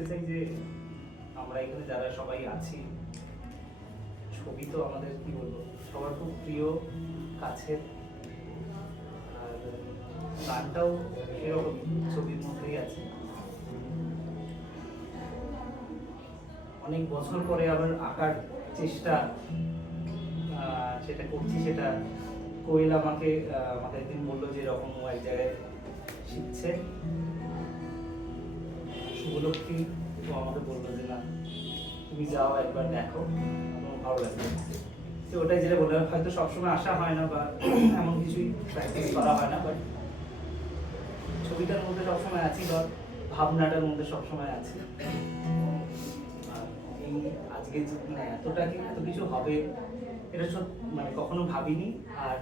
বলতে চাই যে আমরা এখানে যারা সবাই আছি, ছবি তো আমাদের কি বলবো সবার খুব প্রিয় কাছের, আর গানটাও সেরকম ছবির মধ্যেই আছে। অনেক বছর পরে আবার আঁকার চেষ্টা সেটা করছি। সেটা কোয়েল আমাকে একদিন বললো যে এরকম ও এক জায়গায় শিখছে, শুভলক্ষ্মী, তো আমাকে বললো যে না তুমি যাও একবার দেখো, আমার ভালো লাগবে। তো ওটাই যেটা বললাম, হয়তো সবসময় আসা হয় না বা এমন কিছুই প্র্যাকটিস করা হয় না, বাট ছবিটার মধ্যে সবসময় আছি বা ভাবনাটার মধ্যে সবসময় আছি। আর এই আজকে মানে এত কিছু হবে এটা মানে কখনো ভাবিনি। আর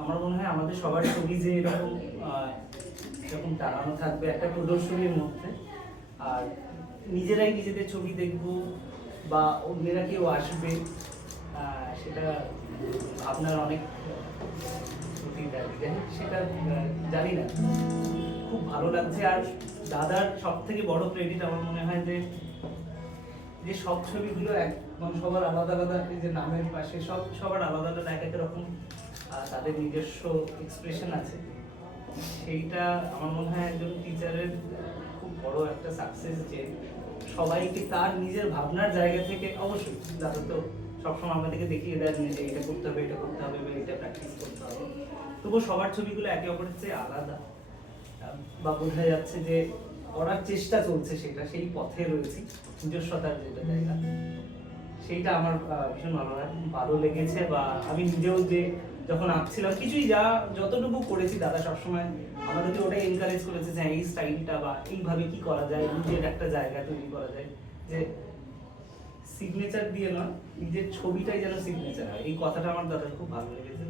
আমার মনে হয় আমাদের সবার ছবি যে এরকম টানানো থাকবে একটা প্রদর্শনীর মধ্যে, আর নিজেরাই নিজেদের ছবি দেখবো বা অন্যেরা কেউ আসবে, সেটা আপনার অনেক সেটা জানি না, খুব ভালো লাগছে। আর দাদার সব থেকে বড় ক্রেডিট আমার মনে হয় যে সব ছবিগুলো একদম সবার আলাদা আলাদা, যে নামের পাশে সবার আলাদা আলাদা এক এক রকম তাদের নিজস্ব এক্সপ্রেশন আছে। সেইটা আমার মনে হয় একজন টিচারের খুব বড় একটা সাকসেস, যে সবাইকে তার নিজের ভাবনার জায়গা থেকে, অবশ্যই দাদা তো সবসময় আমাদেরকে দেখিয়ে দেন যে এটা করতে হবে, এটা করতে হবে, বা এটা প্র্যাকটিস করতে হবে, তবুও সবার ছবিগুলো একে অপরের চেয়ে আলাদা, বা বোঝা যাচ্ছে যে করার চেষ্টা চলছে, সেটা সেই পথে রয়েছে নিজস্বতার যেটা জায়গা, সেইটা আমার ভীষণ ভালো লেগেছে। বা আমি নিজেও যে যখন আঁকছিলাম কিছুই যতটুকু করেছি, দাদা সবসময় আমাদেরকে ওটাই এনকারেজ করেছে যে এই স্টাইলটা বা এইভাবে কি করা যায়, নিজের একটা জায়গা তৈরি করা যায়, যে সিগনেচার দিয়ে নয়, নিজের ছবিটাই যেন সিগনেচার হয়। এই কথাটা আমার দাদার খুব ভালো লেগেছে।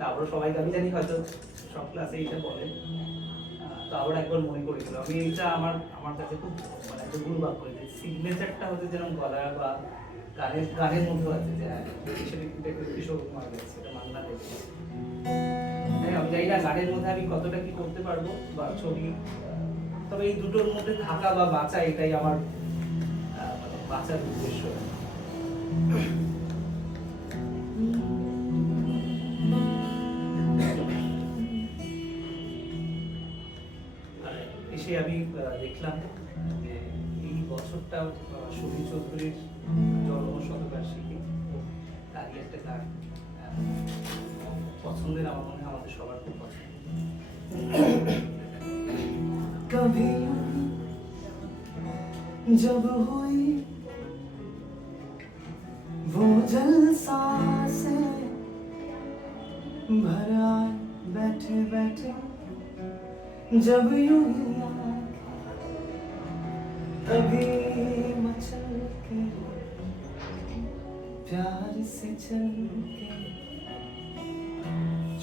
তারপর সবাইকে আমি জানি হয়তো সব ক্লাসে এইটা বলে, তো আবার একবার মনে করে দিল, আমি এইটা আমার কাছে খুব মানে একটা গুরু বাক্য, যে সিগনেচারটা হচ্ছে যেরকম গলা বা গানের মধ্যে আছে, যে কৃষক মারা গেছে, সেটা মান্না দেখেছে। আমি জানি না গানের মধ্যে আমি কতটা কি করতে পারবো বা ছবি, তবে এই দুটোর মধ্যে থাকা বা বাঁচা, এটাই আমার মানে বাঁচার উদ্দেশ্য। এসে আমি দেখলাম যে এই বছরটা শরীর চৌধুরীর জন্ম শতবার্ষিকী, তারই একটা গান পছন্দের, আমার মনে হয় আমাদের সবার খুব পছন্দ। कभी जब हुई वो जलसा से भरा बैठे बैठे, जब यूं ही कभी मचल के प्यार से चल के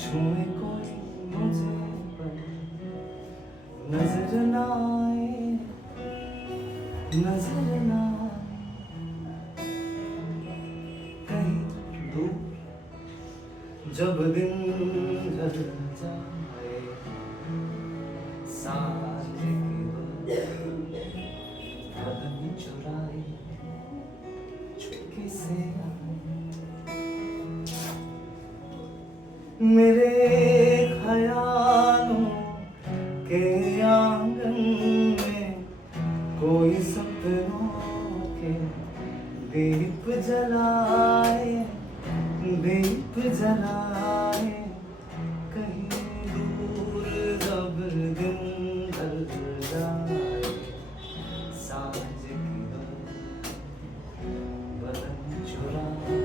छुए कोई मुझे पर नजर ना आए, नजर ना आए। कहीं दूर जब दिन ढल जाए, सांझ के कदम चुराए चुपके से मेरे ख्यालों के आंगन में कोई सपनों के दीप जलाए, दीप जलाए। कहीं दूर जब दिन ढल जाए, सांझ की बदन चुराए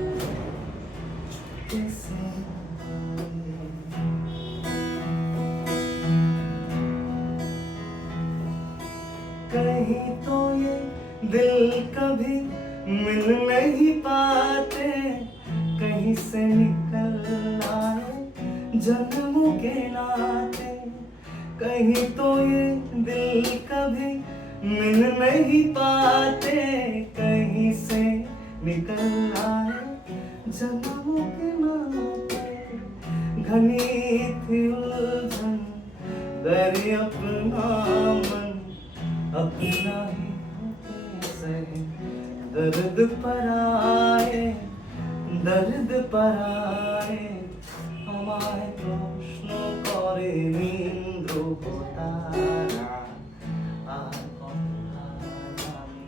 चुपके से। कहीं तो ये दिल कभी मिल नहीं पाते, कहीं से निकल आए जन्मों के नाते। कहीं तो ये दिल कभी मिल नहीं पाते, कहीं से निकल आए जन्मों के नाते। घनी थी उलझन दर अपना मन अपना ही होके सहे दर्द पर आए আমায় প্রশ্ন করে ইন্দ্র তারা আর আমি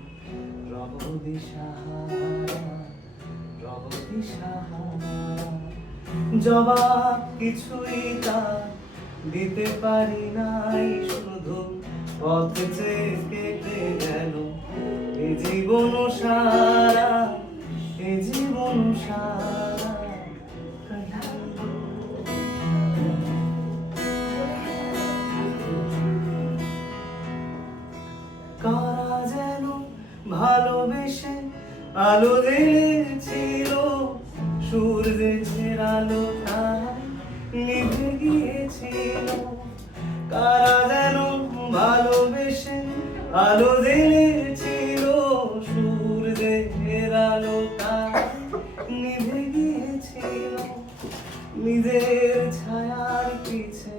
রব দিশাহারা জবাব কিছুই তার দিতে পারি নাই শুধু পথ চেয়ে কেটে গেল এ জীবন সারা কারা যেন ভালোবেসে আলো জ্বেলেছিল সূর্যের আলো তাই নিভে গিয়েছিল কারা যেন ভালোবেসে আলো জ্বেলেছিল সূর্যের আলো তাই নিভে গিয়েছিল নিজের ছায়ার পিছে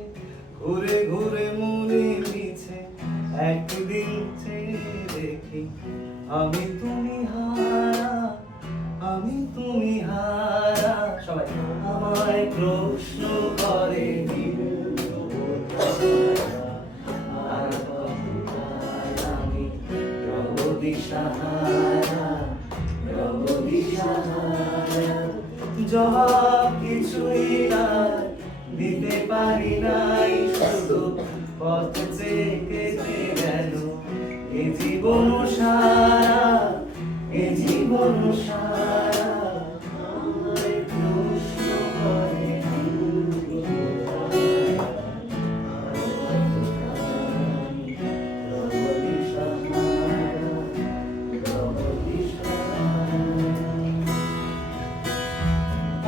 ঘুরে ঘুরে মনে মিছে একদিন চেয়ে দেখি আমি তুমি হারা সবাই আমায় প্রশ্ন করে আমি রব দিশাহারা জবাব কিছুই না দিতে পারি নাই শুধু পথ চেয়ে কেটে গেল এ জীবন সারা আমায় প্রশ্ন করে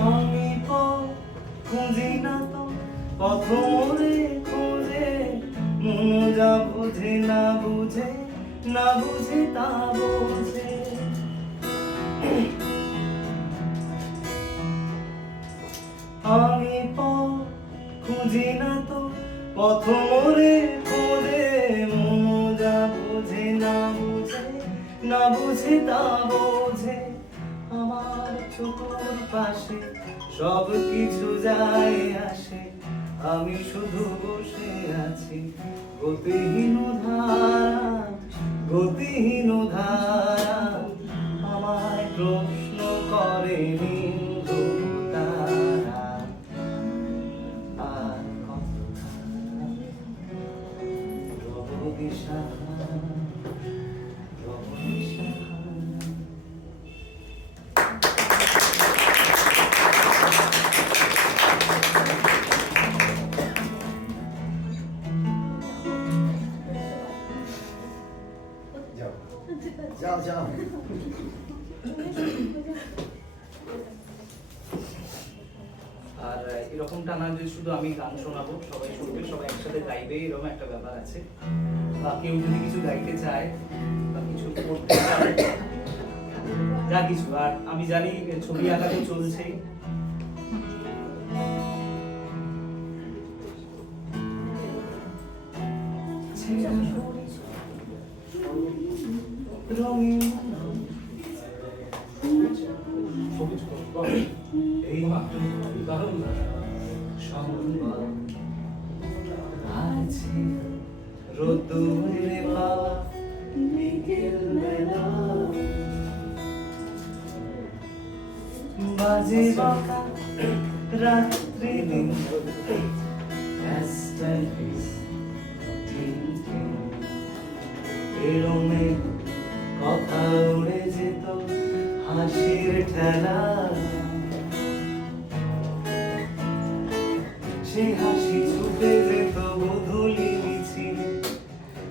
আমি খুঁজি না তো পথ মোরে খোঁজে মন যা বোঝে না বুঝে তা বোঝে আমি খুঁজি না তো পথ মোরে খোঁজে মন যা বোঝে না বুঝে তা বোঝে আমার চোখের পাশে সব কিছু যায় আসে আমি শুধু বসে আছি গতিহীন ধারা আমায় প্রশ্ন করে নিন্দু তারা আর রব দিশাহারা যাও আর এরকমটা না যে শুধু আমি গান শোনাবো সবাই শুনবে সবাই একসাথে গাইবে এরকম একটা ব্যাপার আছে বা কেউ যদি কিছু গাইতে চায় বা কিছু করতে চায় যা কিছু আর আমি জানি ছবি আঁকা তো চলছেই রোদ্দুরে পাওয়া বিকেল বেলা বাজে বাঁকা রাত্রি দিন এরমে কথা উড়ে যেত হাসির ঠেলা সে হাসি ছুটে যেত গোধূলি মিছিলে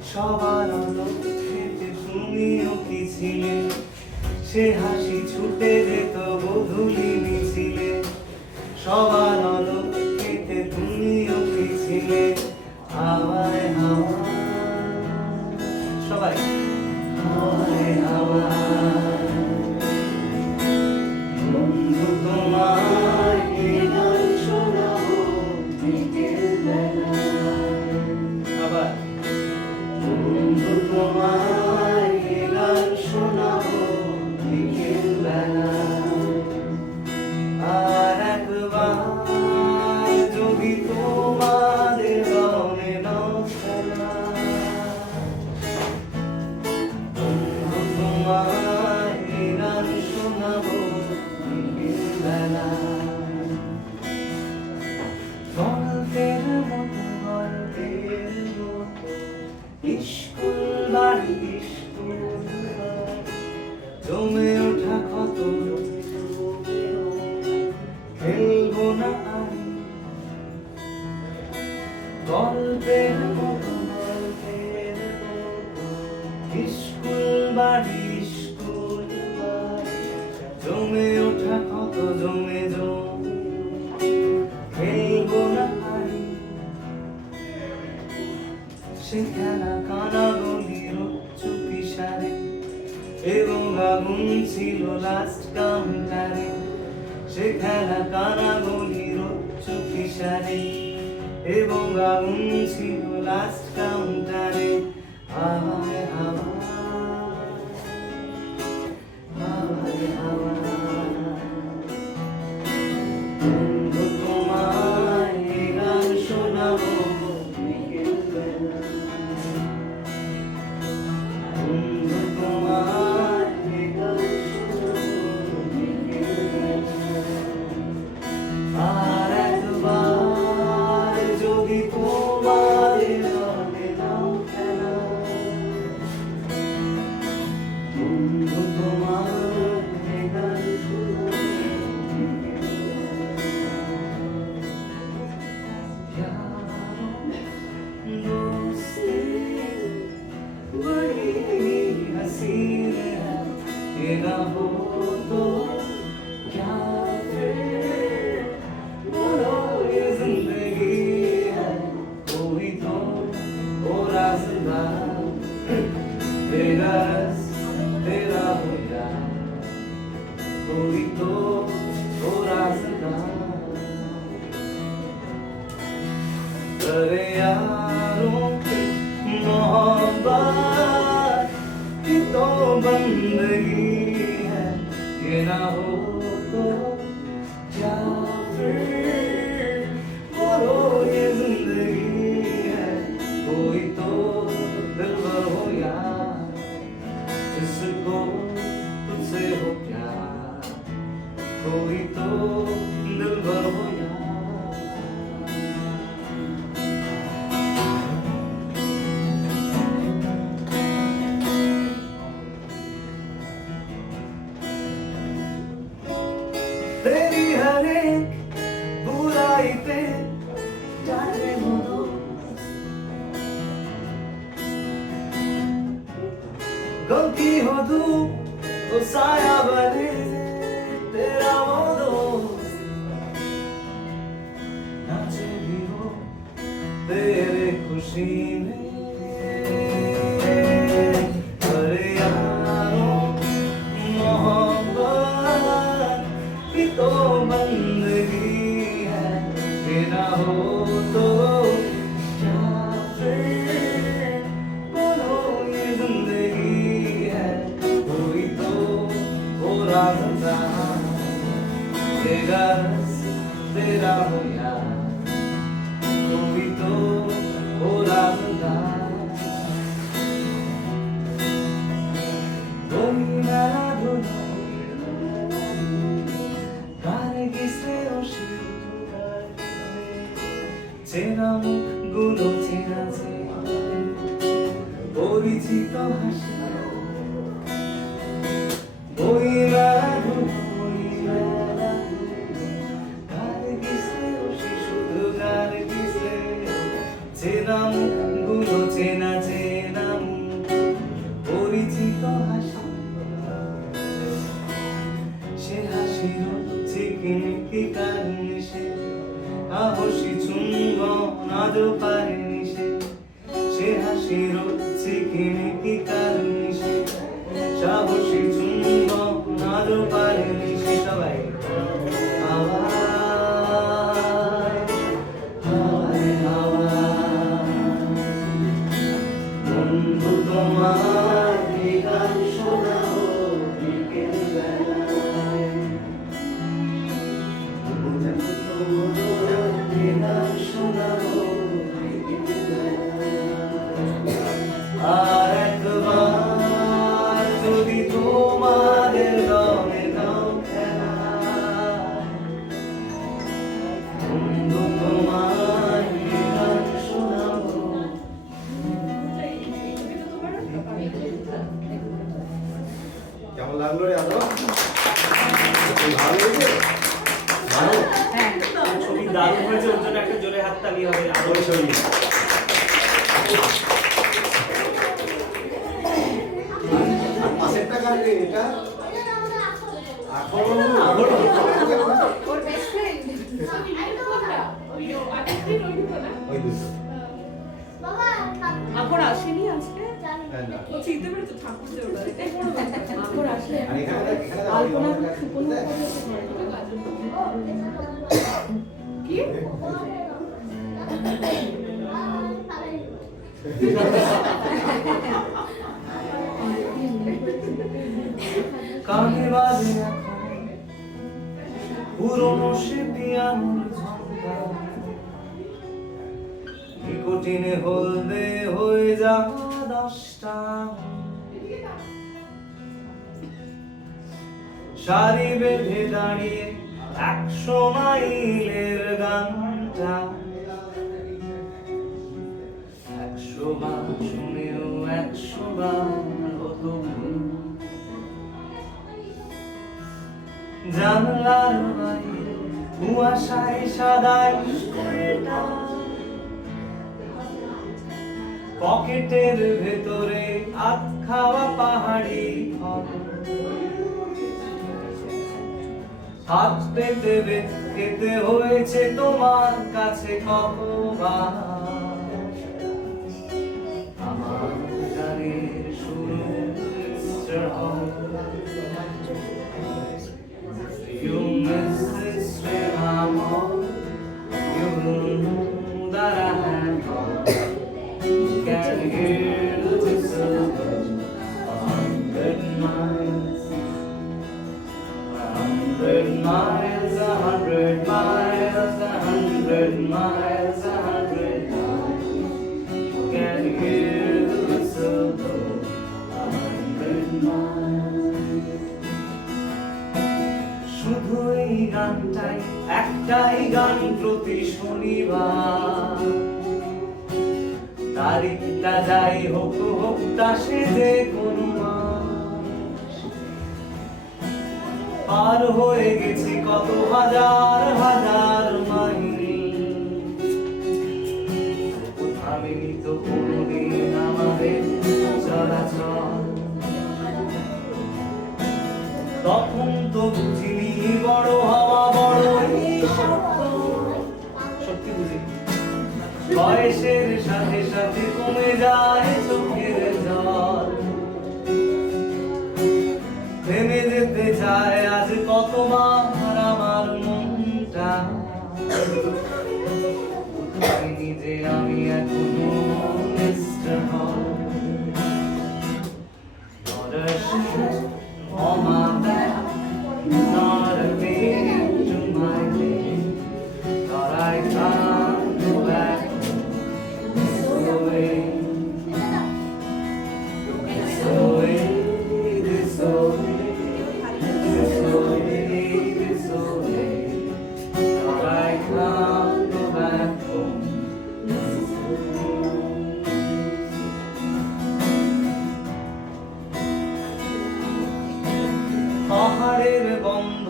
সবার আলো খেতে তুমিও কি ছিলে সে হাসি ছুটে যেত গোধূলি মিছিলে সবার আলো খেতে তুমিও কি ছিলে হাওয়ায় সবাই বন্ধু তোমায় গান শোনাবো বিকেল বেলায় আবার বন্ধু তোমায় স্কুল বাড়ি স্কুল বাড়ি জমে ওঠা কত জমে জমে খেলবো না পারি সে খেলা কানা গলির চুপি সারে এবং আগুন ছিল লাস্ট কাউন্টারে সে খেলা কানা গলির চুপি সারে এবং আগুন ছিল লাস্ট কাউন্টারে হাওয়ায় হাওয়া হাওয়ায় হাওয়া বন্ধু তোমায় এই গান শোনাবো বিকেলবেলা বন্ধু তোমায় এই গান শোনাবো বিকেলবেলা আর একবার যদি তোমার রঙে নাও খেলা বন্ধু তোমার এই গান শোনাবো दोस्ती बड़ी हसीन है ये ना हो तो क्या फिर बोलो ये जिंदगी है कोई तो हो रास्ता तेरा रस तेरा हो जा कोई तो हो रास्ता अरे यारों मोहब्बत की तो बंदगी है ये ना हो तो क्या फिर बोलो ये जिंदगी है कोई तो दिलबर हो यार जिसको तुझसे हो प्यार कोई तो दिलबर हो यार तेरी हर एक बुराई पे जाने दो गम की हो धूप तो साया बने तेरा वो दोस्त नाचे भी हो तेरे खुशी में अरे यारों मोहब्बत की तो बंदगी है ये ना हो तो क्या फिर बोलो ये जिंदगी है कोई तो हो रास्ता तेरा रस तेरा हो यार कोई तो हो रास्ता कोई मेरा धुना চেনা মুখগুলো চেনা চেনা পরিচিত হাসি ওই মেলা গান গিসে শুধু গান গিসে চেনা মুখগুলো চেনা চেনা পরিচিত হাসি সে হাসির চিকিমিকি কারণে সে হাসি চুম্বন আজও পারেনি সে হাসির চিকিমিকি কারণে সে সাহসী চুম্বন আজও পারেনি সে সবাই হাওয়ায় হাওয়ায় হাওয়ায় বন্ধু তোমার এই গান শোনাও বিকেলবেলায় আর একবার যদি তোমাদের রঙে নাও খেলা বন্ধু তোমায় গান শোনাবো কেমন লাগলো রে আদর? ভালো লেগেছে? ভালো? ছবি দারুণ হয়েছে, ওর জন্য একটা জোরে হাততালি হবে। ওই ছবি। কোনটা গানবে এটা? আখরো। ওর বেস্ট ফ্রেন্ড ওই দুটো। আকর আসেনি আজকে হ্যাঁ, না। ও চিনতে পেরেছে ঠাকুর যে ওটা আকর আসলে আর এখানে দেখ, এখানে দেখ, আলপনা ওই গান সুপন দেখ। কি কানে বাজে এখন পুরনো সে পিয়ানোর ঝঙ্কার, নিকোটিনে হলদে হয়ে যাওয়া 10টা সারি বেঁধে দাঁড়িয়ে 100 মাইলের গানটা 100 বার শুনেও 100 বার হতো ভুল। জানলার বাইরে কুয়াশায় সাদাই কুড়েটা, পকেটের ভেতরে আত খাওয়া পাহাড়ি ফল, হাত পেতে পেতে হয়েছে তোমার কাছে কতবার, আমার গানের শুরু Mr. Hall. You miss this when I'm on, you will know that I am gone. Can hear the whistle blow 100 miles, 100 miles, 100 miles, 100 miles, 100 miles. Can hear the whistle blow 100 miles. শুধু এই গানটাই, একটাই গান প্রতি শনিবার, তারিখটা যাই হোক হোক তা সে যে কোনো মাস, পার হয়ে গেছি কত হাজার হাজার মাইল, থামেনি তো কোনোদিন আমাদের চলাচল। তখন তো বুঝিনি বড় হওয়া বড়ই শক্ত, সত্যি বুঝিনি। বয়সের সাথে সাথে কমে যায় চোখের জল, থেমে যেতে চায় আজ কতবার আমার মনটা, বুঝিনি যে আমি এখনো Mr. Hall. Not a shirt on my back, not a pain to my name, but I can't go back this way, this way, this way, this way, this way, but I can't go back home. পাহাড়ের গন্ধ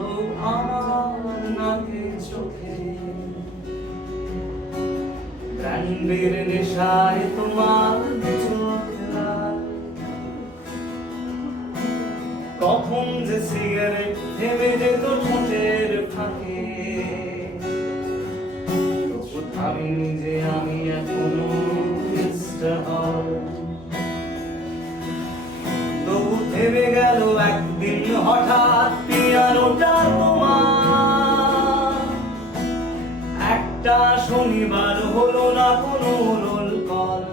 আমার নাকে চোখে, ব্র্যান্ডের নেশায় তোমার চোখ লাল, কখন যে সিগারেট থেমে যেত ঠোঁটের ফাঁকে, তবু থামিনি যে আমি এখনো Mr. Hall. তবু থেমে গেল একদিন হঠাৎ পিয়ানোটা তোমার, একটা শনিবার হলো না কোনো রোল কল,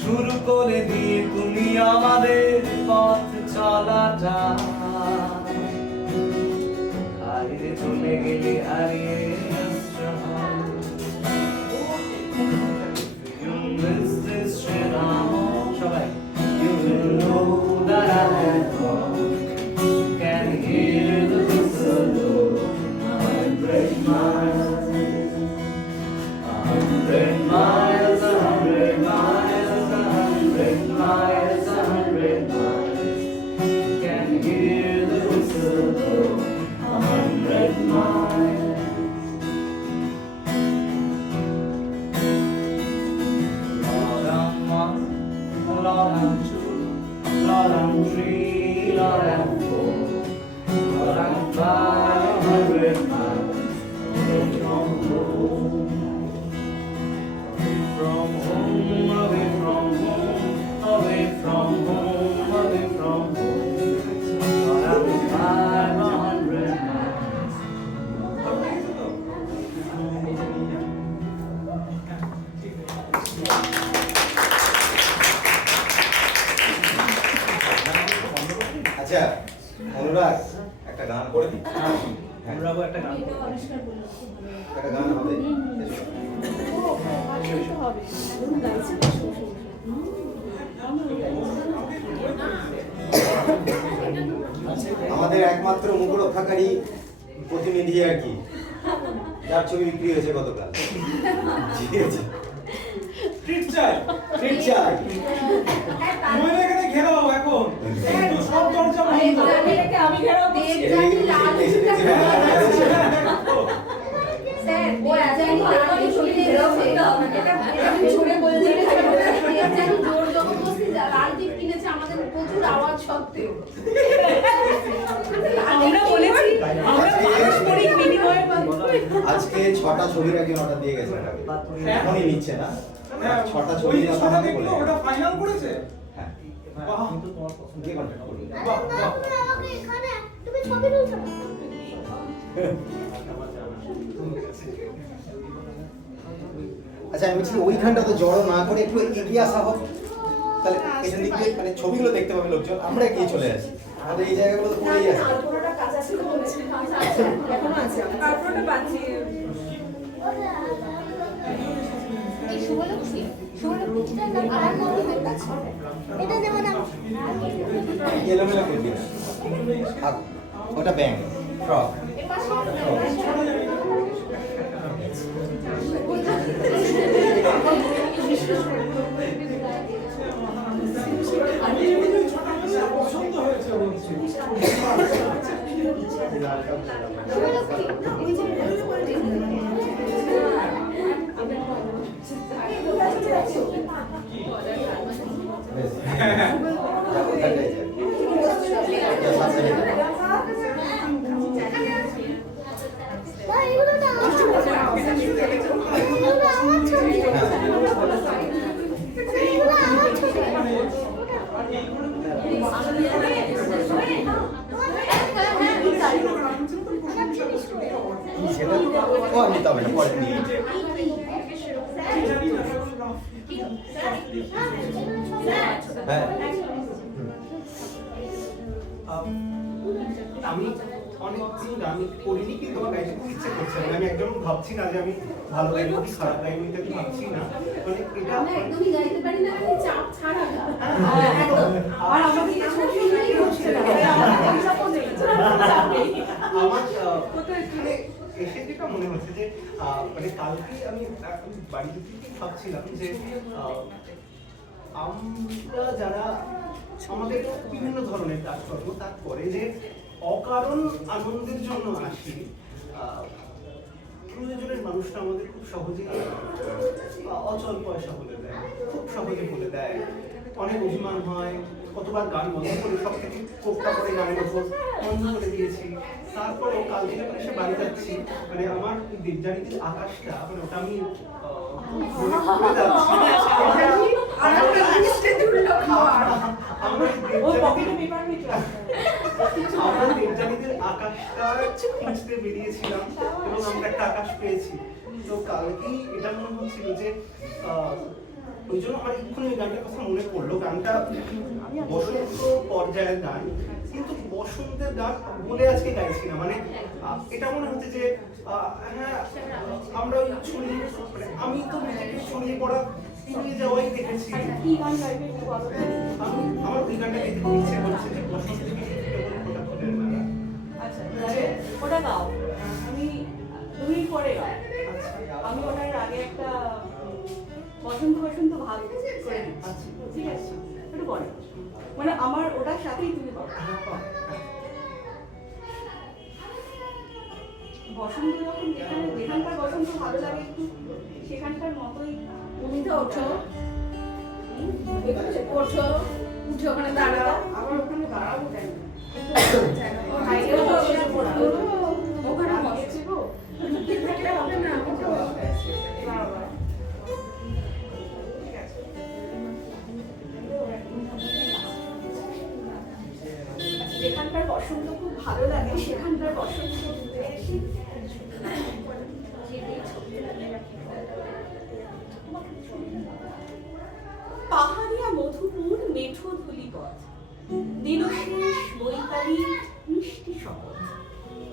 শুরু করে দিয়ে তুমি আমাদের পথ চলাটা, হারিয়ে চলে গেলে হারিয়ে Mr. Hall. You miss this shit I'm on. সবাই you will know that I had gone. Can hear the whistle blow 100 miles, 100 miles, 100 miles, 100 miles, 100 miles. Can hear the whistle blow 100 miles. Lord, I'm one, Lord, I'm two. Lord, I'm 3, Lord, I'm 4, Lord, I'm 500 miles away from home. From home, away from home, away from home, away from home. Lord, I'm 500 miles. আচ্ছা অনুরাগ একটা গান করে দিই অনুরাগও একটা গান করবে। একটা গান হবে আমাদের একমাত্র মুখ রক্ষাকারী প্রতিনিধি আর কি, যার ছবি বিক্রি হয়েছে গতকাল। ঠিক আছে, ট্রিট চাই ট্রিট চাই। মহিলা এখানে ঘেরাও এখন কিন্তু সব দরজা বন্ধ। আমি ঘেরাও করছি। স্যার, ও আজাই লাল ছবি ঘেরাও করতে হবে। এটা আমি ছড়ে বলে দিলে জানি জোর জবরদস্তি লাল টিপ কিনেছে আমাদের প্রচুর আওয়াজ সত্ত্বেও। আমরা বলেছি আমরা পারস্পরিক বিনিময়ের মাধ্যমে আজকে 6টা ছবির আগে অর্ডার দিয়ে গেছে এখনই নিচ্ছে না, 6টা ছবি ওই যে ছটা দেখলো ওটা ফাইনাল করেছে। হ্যাঁ বাহ, কিন্তু তোমার পছন্দ দিয়ে কন্ট্যাক্ট করুন। বাহ, বাহ। আচ্ছা আমি বলছি ওইখানটা তো জড়ো না করে একটু এগিয়ে আসা হোক, তাহলে এখান দিক দিয়ে মানে ছবিগুলো দেখতে পাবে লোকজন, আমরা এগিয়ে চলে আসি, আমাদের এই জায়গাগুলো তো পড়েই আছে। আলপনাটা কাজ আছে তো বলেছি। এখনো আছে আলপনাটা বাকি। এই শুভলক্ষ্মী শুভলক্ষ্মীটা না আর কোনো আছে এটা যেমন এলোমেলো করবি না, আর ওটা ব্যাং ফ্রক পছন্দ হয়েছে বলছি। শুভলক্ষ্মী ওই যে বেশ ওখানটাই যাই। এটা সাথে যাই। বা এগুলো না আমার ছবি এগুলো আমার ছবি এগুলো আমার ছবি কি সেটা ও আর নিতে হবে না, পরে নিয়ে নিই। হ্যাঁ আমি অনেকদিন গান করিনি কিন্তু আমার গাইতে খুব ইচ্ছে করছে, মানে আমি একদম ভাবছি না যে আমি ভালো গাইবো কি খারাপ গাইবো এটা আমি ভাবছি না, মানে এটা আমরা একদমই গাইতে পারি না, আমি চাপ ছাড়া না। আর আমাকে এই ছবি নিয়েই হচ্ছে না। আমার চাপও নেই। চাপ নেই। আমার মানে এসে যেটা মনে হচ্ছে যে মানে কালকে আমি বাড়িতে ভাবছিলাম যে আমরা যারা আমাদের বিভিন্ন ধরনের কাজকর্ম তারপরে যে অকারণ আনন্দের জন্য আসি, প্রয়োজনের মানুষটা আমাদের খুব সহজেই অচল পয়সা বলে দেয়, খুব সহজে বলে দেয়, অনেক অভিমান হয়, কতবার গান বন্ধ করে সব থেকে কোপটা করে গানের উপর বন্ধ করে দিয়েছি। তারপরেও কালকে যখন এসে বাড়ি যাচ্ছি, মানে আমার দেবযানীদের আকাশটা মানে ওটা আমি মনে করে যাচ্ছি। আর একটা মিষ্টি দুটো খাওয়া। আমরা ও পকেটে পেপার নিতে আমরা দেবযানীদের আকাশটা খুঁজতে বেরিয়েছিলাম এবং আমরা একটা আকাশ পেয়েছি। তো কালকেই এটা মনে হচ্ছিল যে ওই জন্য আমার এক্ষুনি ওই গানটার কথা মনে পড়লো। গানটা বসন্ত পর্যায়ের গান, কিন্তু বসন্তের গান বলে আজকে গাইছি না, মানে এটা মনে হচ্ছে যে হ্যাঁ আমরা ওই ছড়িয়ে মানে আমি তো নিজেকে ছড়িয়ে পড়া ছড়িয়ে যাওয়াই দেখেছি। কি গান গাইবে একটু বলো তো? আমার ওই গানটা গাইতে খুব ইচ্ছে করছে যে বসন্ত থেকে ওটা ফুলের মেলা। আচ্ছা, তাহলে ওটা গাও। আমি 2 মিনিট পরে গাও। আমি ওটার আগে একটা বসন্ত বসন্ত ভাগ করে দিচ্ছি। ঠিক আছে? একটু পরে। মানে আমার ওটার সাথেই তুমি করো। বসন্ত যখন যেখানকার বসন্ত ভালো লাগে একটু সেখানকার মতোই তুমি তো ওঠো ওঠো উঠে ওখানে দাঁড়াও। আবার ওখানে দাঁড়াবো কেন? ও বাইরেও বসে আছে না। ওখানে বসেছি গো। থাকলে হবে না, আমি তো বসে আছি। দাঁড়াও। যেখানকার বসন্ত খুব ভালো লাগে সেখানকার বসন্ত পাহাড়িয়া মধুপুর মেঠো ধুলিপথ দিনশেষ বৈকালী মিষ্টি শপথ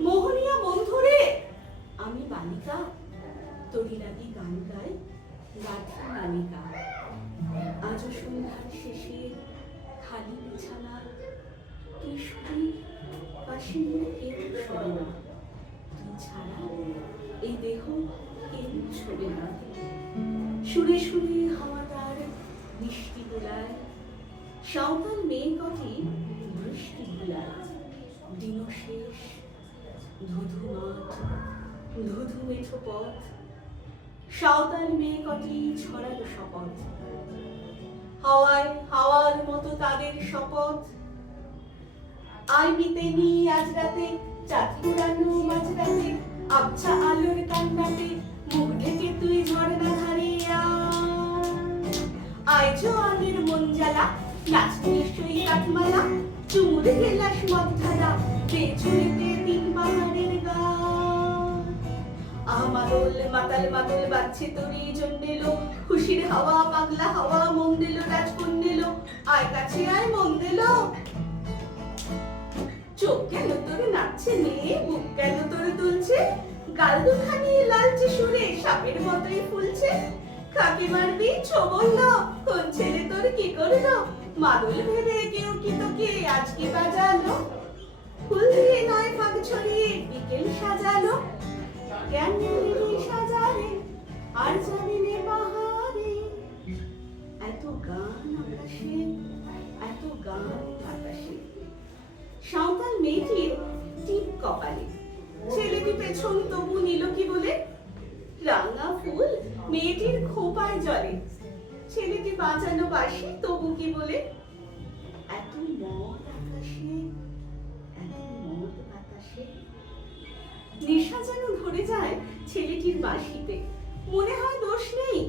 মোহনিয়া বন্ধুরে আমি বালিকা তোরি লাগি গান গাই রাধা বালিকা আজ সন্ধ্যার শেষে খালি বিছানা তুই শুধু পাশে কেউ শোবে না তুই ছাড়া এই দেহ কেউ ছবে না সুরে সুরে হাওয়াটার মিষ্টি গোলায় সাঁওতাল মেয়ে কটি বৃষ্টি ভুলায় দিন শেষ ধুধু মাঠ ধুধু মেঠো পথ সাঁওতাল মেয়ে কটি ছড়ালো শপথ হাওয়ায় হাওয়ার মতো তাদের শপথ আই বিতেনি আজ রাতে চাঁদ পুরানো মাঝরাতে আবছা আলোর কান্নাতে মুখ ঢেকে তুই ঝর্ণা ধারে আয় জোয়ানের মন জ্বালা নাচতে নিশ্চয়ই কাঠমালা চুমুরে গেলাস মধ্যারা পেছুড়েতে তিন পাহাড়ের গা মাদল মাতাল মাদল বাজছে তোরই জন্যেলো খুশির হাওয়া পাগলা হাওয়া মন দিল রাজকন দিল আয় কাছে আয় মন দিল চোখ কেন তোর নাচছে মেয়ে বুক কেন তোর দুলছে গাল দুখানি লালচে সুরে সাপের মতোই ফুলছে কাকে মারবি ছো বললো কোন ছেলে তোর কি করলো মাদল ভেবে কেউ কি তোকে আজকে বাজালো ফুল দিয়ে নয় পাক ছড়িয়ে বিকেল সাজালো জ্ঞান সাজারে আর জানিনে পাহাড়ে এত গান আকাশে এত গান আকাশে সাঁওতাল মেয়েটির টিপ কপালে ছেলেটি পেছন তবু নিল কি বলে রাঙা ফুল মেয়েটির খোপায় জলে ছেলেটি বাঁচানো বাসি তবু কি বলে এত মদ আকাশে এত মদ বাতাসে নেশা যেন ধরে যায় ছেলেটির বাঁশিতে মনে হয় দোষ নেই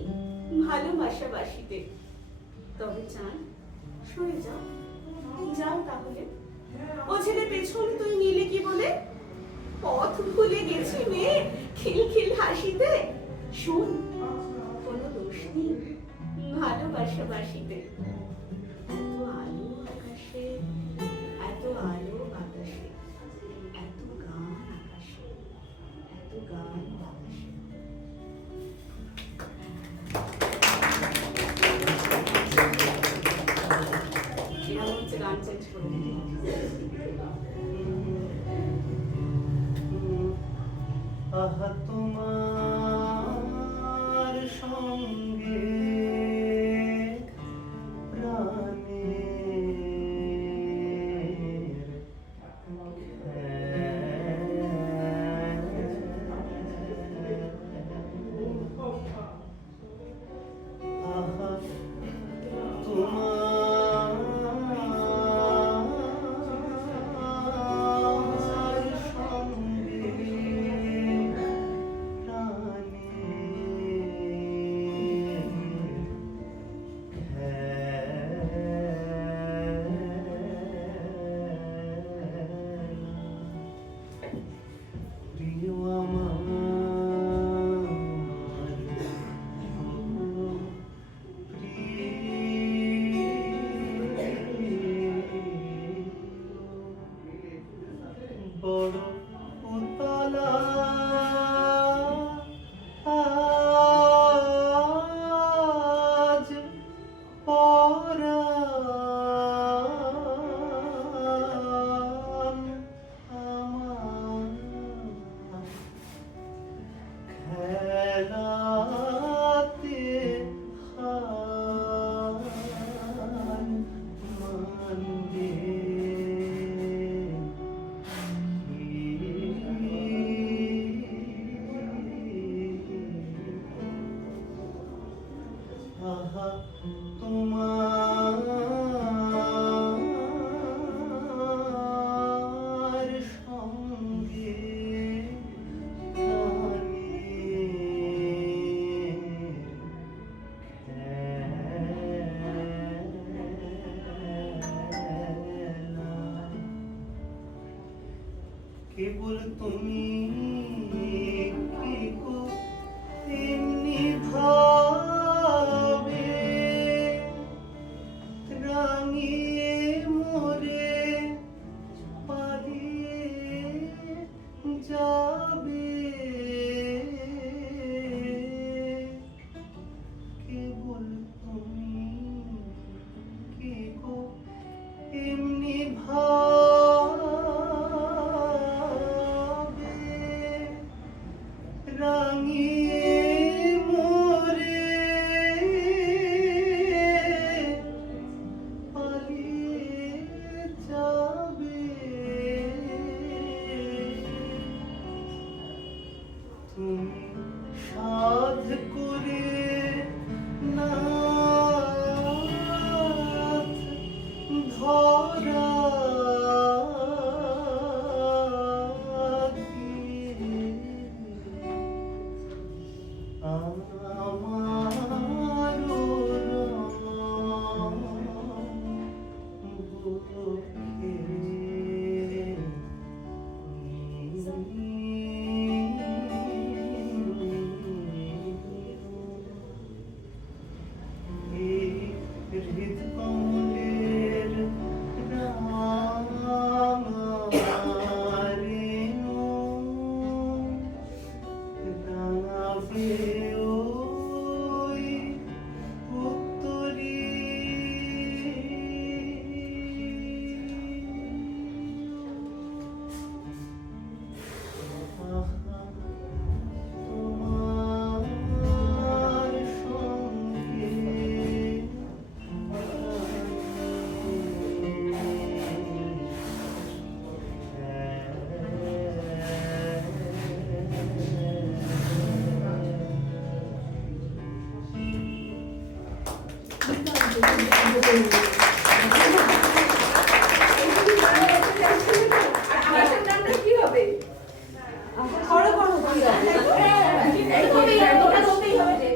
ভালোবাসা বাসিতে তবে চান সরে যাও যাও তাহলে ও ছেলে পেছন তুই নিলে কি বলে পথ ভুলে গেছি মেয়ে খিলখিল হাসিতে শোন কোনো দোষ নেই ভালোবাসা বাসিতে এত আলো আকাশে এত আলো বাতাসে এত গান আকাশে এত গান বাতাসে এরকম হচ্ছে গান চেঞ্জ করে আহা তোমার সঙ্গে প্রাণের আহা তোমার সঙ্গে প্রাণের কেবল তুমি কি গো এমনি ভাবে রাঙিয়ে মোরে পালিয়ে যাবে কেবল তুমি কি গো এমনি ভাবে রাঙিয়ে মোরে পালিয়ে যাবে তুমি সাধ করে নাথ ধরা দিয়ে আমার হৃদকমলের রাঙারেণু রাঙাবে ওই উত্তরী তোমার সঙ্গে কি হবে? পরে করবো, কি হবে? ওটা করতেই হবে যে।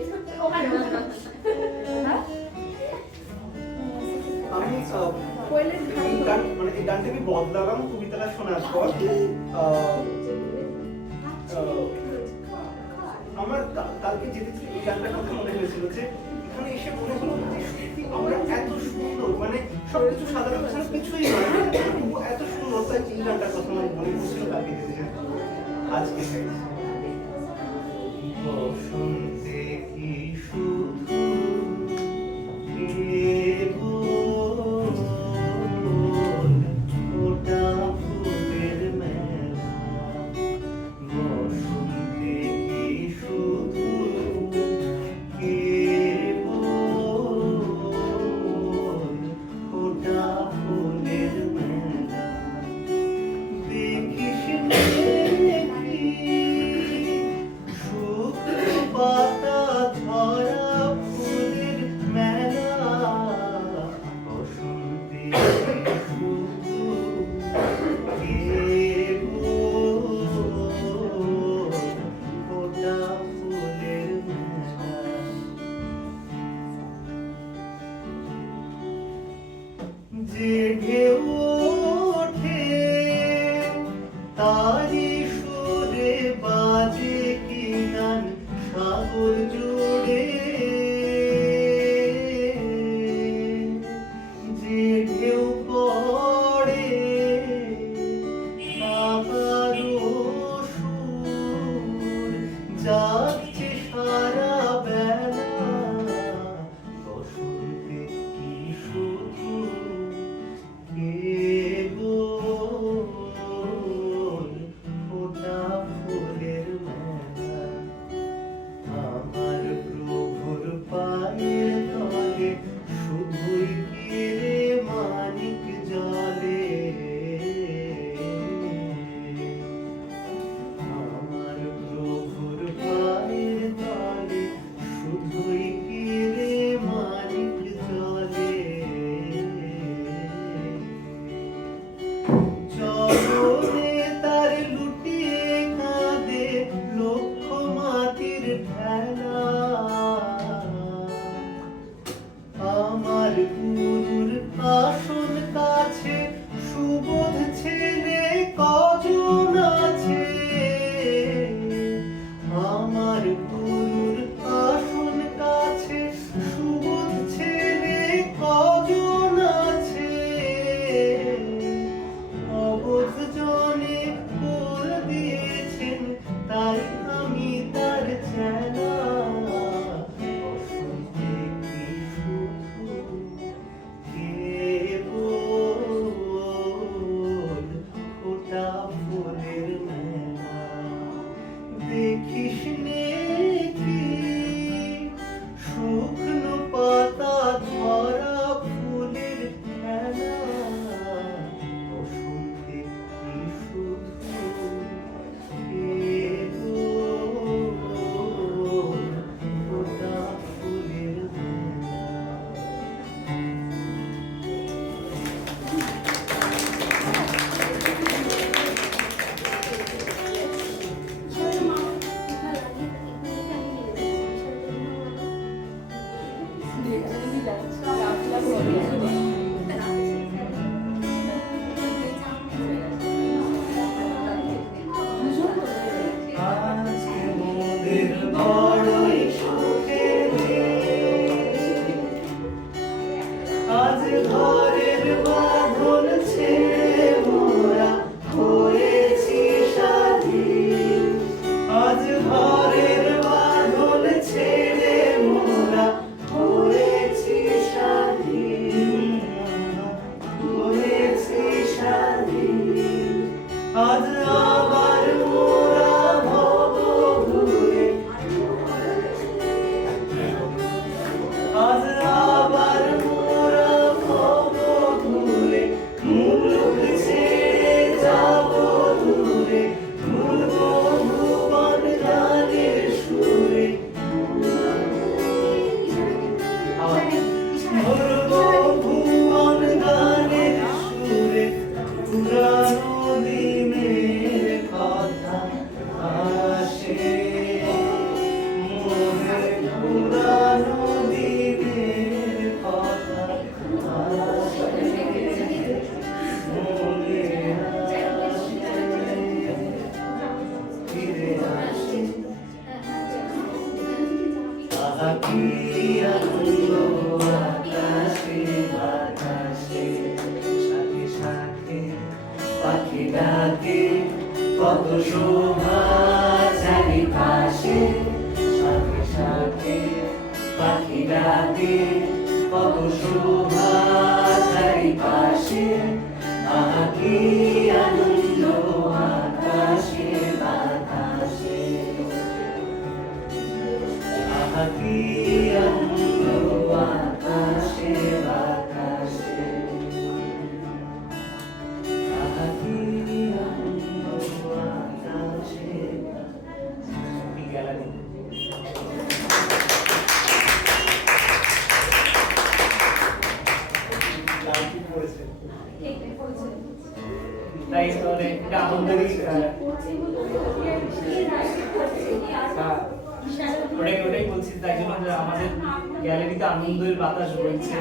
আমি এই মানে এই গানটা আমি বদলালাম কবিতাটা শোনার পর আমার কালকে যেতে এই গানটার কথা মনে হয়েছিল যে এখানে এসে মনে হলো যে সত্যি আমরা এত সুন্দর মানে সবকিছু সাধারণ কিছুই নয় তবু এত সুন্দর তাই এই গানটার কথা আমার মনে হচ্ছিল কালকে যেতে যেতে আজকে বসন্তে কি শুধু ওটা ফুলের মেলা বসন্তে কি শুধু ওটা ফুলের মেলা দেখিস দেখি শুকনো পাতা ধরা ফুলের মেলা বসন্তে শুধু ওটা ফুলের মেলা যে ঢেউ ওঠে তারি সুরে বাজে কি গান সাগর জুড়ে যে ঢেউ পড়ে তাহারও সুর জাগছে সারা বেলা বসন্তে কি শুধু কে ডাকে কত শোভা চারিপাশে, সাথে সাথে পাখি ডাকে কত শোভা চারিপাশে, আহা কি আনন্দ আকাশে বাতাসে, আহা কি আনন্দ আকাশে বাতাসে, আহা কি আনন্দ আকাশে বাতাসে। গ্যালারি নাম কি পড়েছে? তাই তাহলে এটা আনন্দেরই ওটাই বলছি, তাই জন্য যে আমাদের গ্যালারিতে আনন্দের বাতাস বইছে।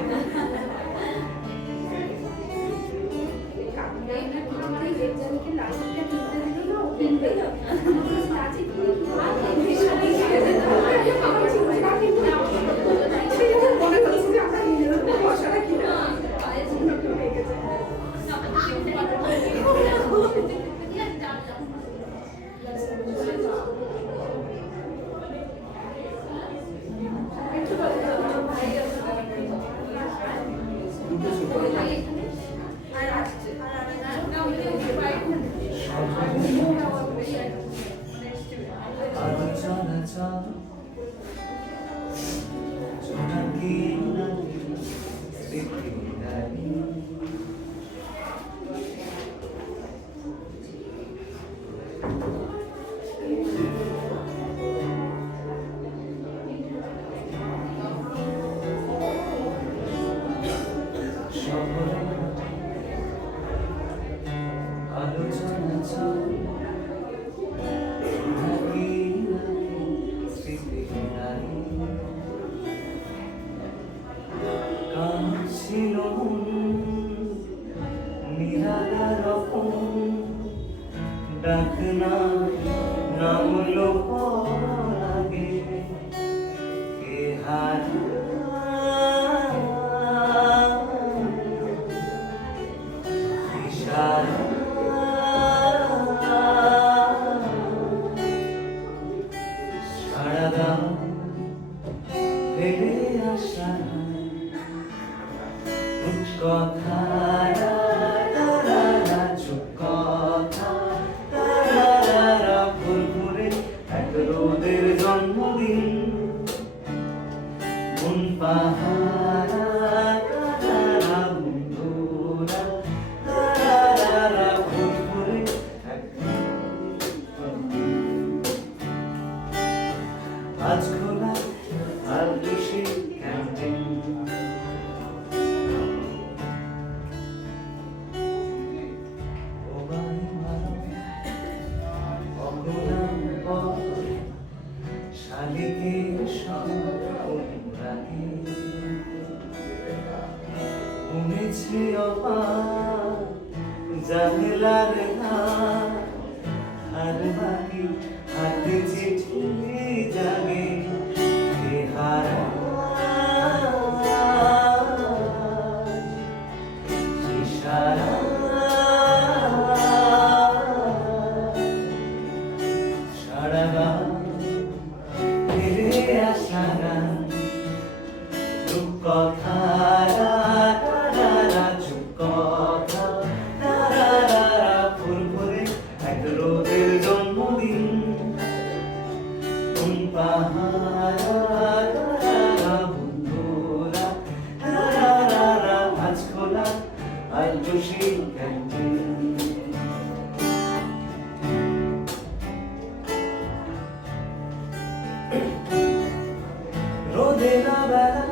ডাকনা নামলো আগে কে সারা দাও ফেলে আসা কথা, চুপ কথা, ফুরফুরে এক রোদের জন্মদিন, মন পাহারা বন্ধুরা, ফুরফুরে আজ খোলা আর খুশি ক্যান্টিন, শালিকের সঙ্গে উমেছে অপার জানলার আর বাকি হাতে চিঠি জাগে কে হারা ইশারা সারা গান ফিরে আসা গান চুপ কথা, চুপ কথা, ফুরফুরে এক রোদের জন্মদিন, পাহারা বন্ধুরা, আজ খোলা আজ খুশি ক্যান্টিন। রোদে না বেলা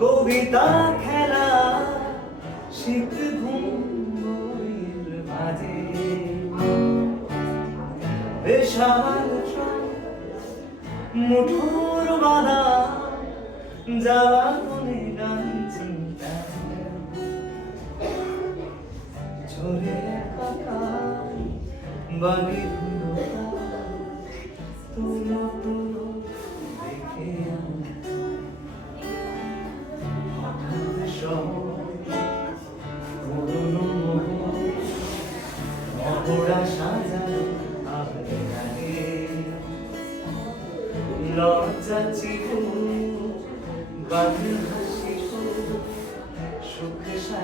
কবিতা খেলা, শীত ঘুম বইয়ের মাঝে, বেশাল মুঠোর বাধা যাওয়া মনে গান চিন্তা, ঝরে একা বাড়ি তুলো তুলো দেখে হঠাৎ সব পুরনো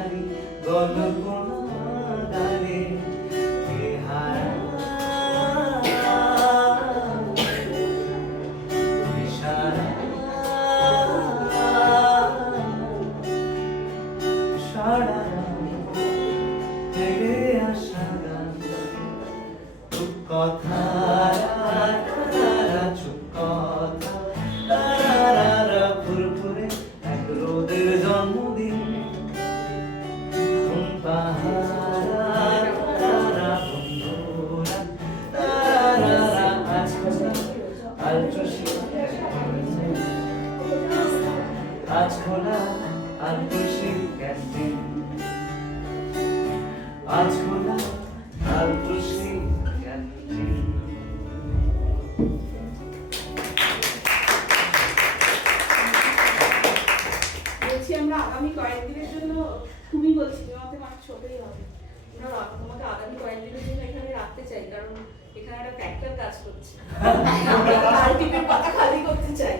সারি গল্প গানে কে হারা ইশারা সারা ফিরে আসা গান চুপ কথা চুপ কথা তারারা ফুরফুরে এক রোদের জন্মদিন ঘুম পাহারা বন্ধুরা তারারা আজ খোলা আলটুসি ক্যান্টিন আজ খোলা আলটুসি ক্যান্টিন বলছি আমরা আগামী কয়েকদিনের জন্য, তুমি বলছি তোমাকে আমার ছোটই হবে, আমরা তোমাকে আগামী কয়েকদিনের জন্য এখানে রাখতে চাই, কারণ এখানে একটা ফ্যাক্টর কাজ করছে, আলটিমেট পাতা খালি করতে চাই।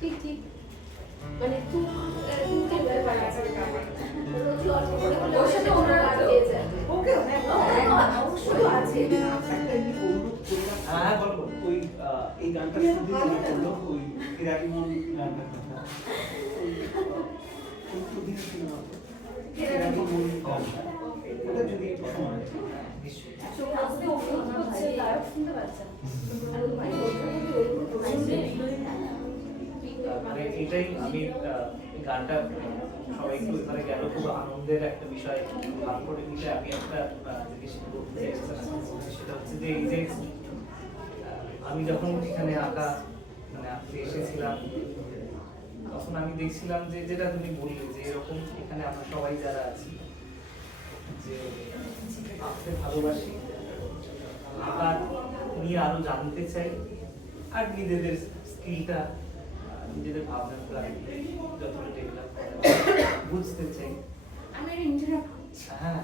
ঠিক ঠিক মানে তুমি বলতে পারো রোজ অল্প করে বলে ওর সাথে ওনারা পেয়ে যায় ওকে হ্যাঁ অবশ্যই আছে একটা এমনি অনুরোধ করলাম। হ্যাঁ বলো বলো। ওই এই গানটা শুনতে মনে পড়লো, ওই ফেরারিমন গানটার কথা। ওই প্রদীপ সিনেমা ফেরারিমন গানটা, ওটা যদি একটু সময় হয়। নিশ্চয়ই। আজকে অনুরোধ করছে গায়ক শুনতে পাচ্ছেন আর ওই মানে মানে এটাই আমি এই গানটা সবাইকে ওইখানে গেল, খুব আনন্দের একটা বিষয় ভাগ করে দিতে আমি একটা জিনিস বলতে চাইছিলাম, সেটা হচ্ছে যে এই যে আমি যখন এখানে আঁকা মানে আঁকতে এসেছিলাম তখন আমি দেখছিলাম যে যেটা তুমি বললে যে এরকম এখানে আমরা সবাই যারা আছি যে আঁকতে ভালোবাসি, আঁকা নিয়ে আরো জানতে চাই আর নিজেদের স্কিলটা নিজেদের ভাবনাগুলো যতটা ডেভেলপ বুঝতে চাই। আমি একটা ইন্টারাপ্ট করছি হ্যাঁ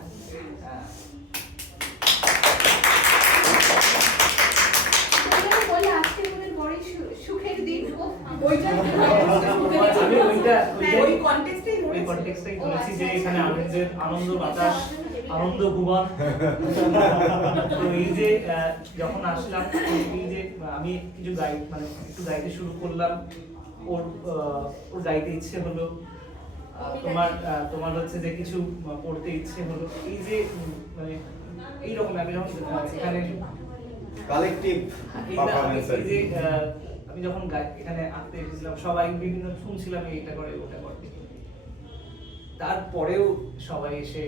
হ্যাঁ বলে আজকে আমাদের বড় সুখের দিন আমি ওই কনটেক্সটেই ওই কনটেক্সটেই বলেছি যে এখানে আমাদের আনন্দ বাতাস আনন্দ ভুবন। তো এই যে যখন আসলাম এই যে আমি কিছু গাইড মানে একটু গাইতে শুরু করলাম, ওর গাইতে ইচ্ছে হলো, তোমার হচ্ছে যে কিছু পড়তে ইচ্ছে হলো, এই যে মানে এইরকম আমি যখন এখানে কালেকটিভ পারফরম্যান্স এই যে আমি যখন এখানে আঁকতে এসেছিলাম সবাই বিভিন্ন শুনছিলাম এইটা করে ওটা করে, তারপরেও সবাই এসে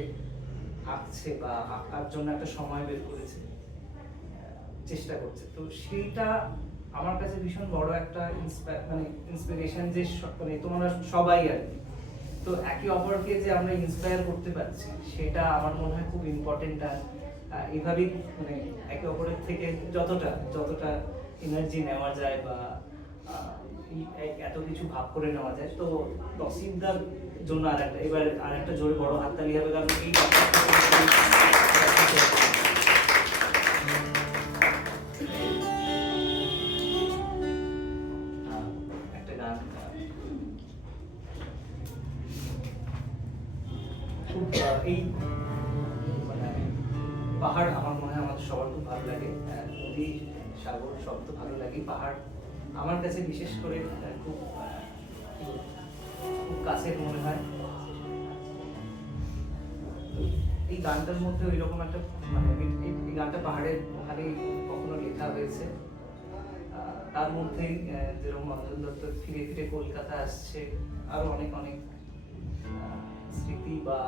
আঁকছে বা আঁকার জন্য একটা সময় বের করেছে, চেষ্টা করছে। তো সেইটা আমার কাছে ভীষণ বড় একটা মানে ইন্সপিরেশন যে মানে তোমরা সবাই আর কি, তো একে অপরকে যে আমরা ইন্সপায়ার করতে পারছি সেটা আমার মনে হয় খুব ইম্পর্টেন্ট। আর এইভাবেই মানে একে অপরের থেকে যতটা এনার্জি নেওয়া যায় বা এত কিছু ভাগ করে নেওয়া যায়। তো তসিফদার জন্য এবার আরেকটা জোরে বড় হাততালি হবে, কারণ এই একটা গান খুব এই মানে পাহাড় আমার মনে হয় আমাদের সবার খুব ভালো লাগে, নদী সাগর সব তো ভালো লাগে, পাহাড় আমার কাছে বিশেষ করে খুব খুব কাছের মনে হয়। এই গানটার মধ্যে ওই রকম একটা মানে এই গানটা পাহাড়ের ওখানেই কখনো লেখা হয়েছে, তার মধ্যেই যেরকম অঞ্জন দত্ত ফিরে ফিরে কলকাতা আসছে, আরো অনেক অনেক স্মৃতি বা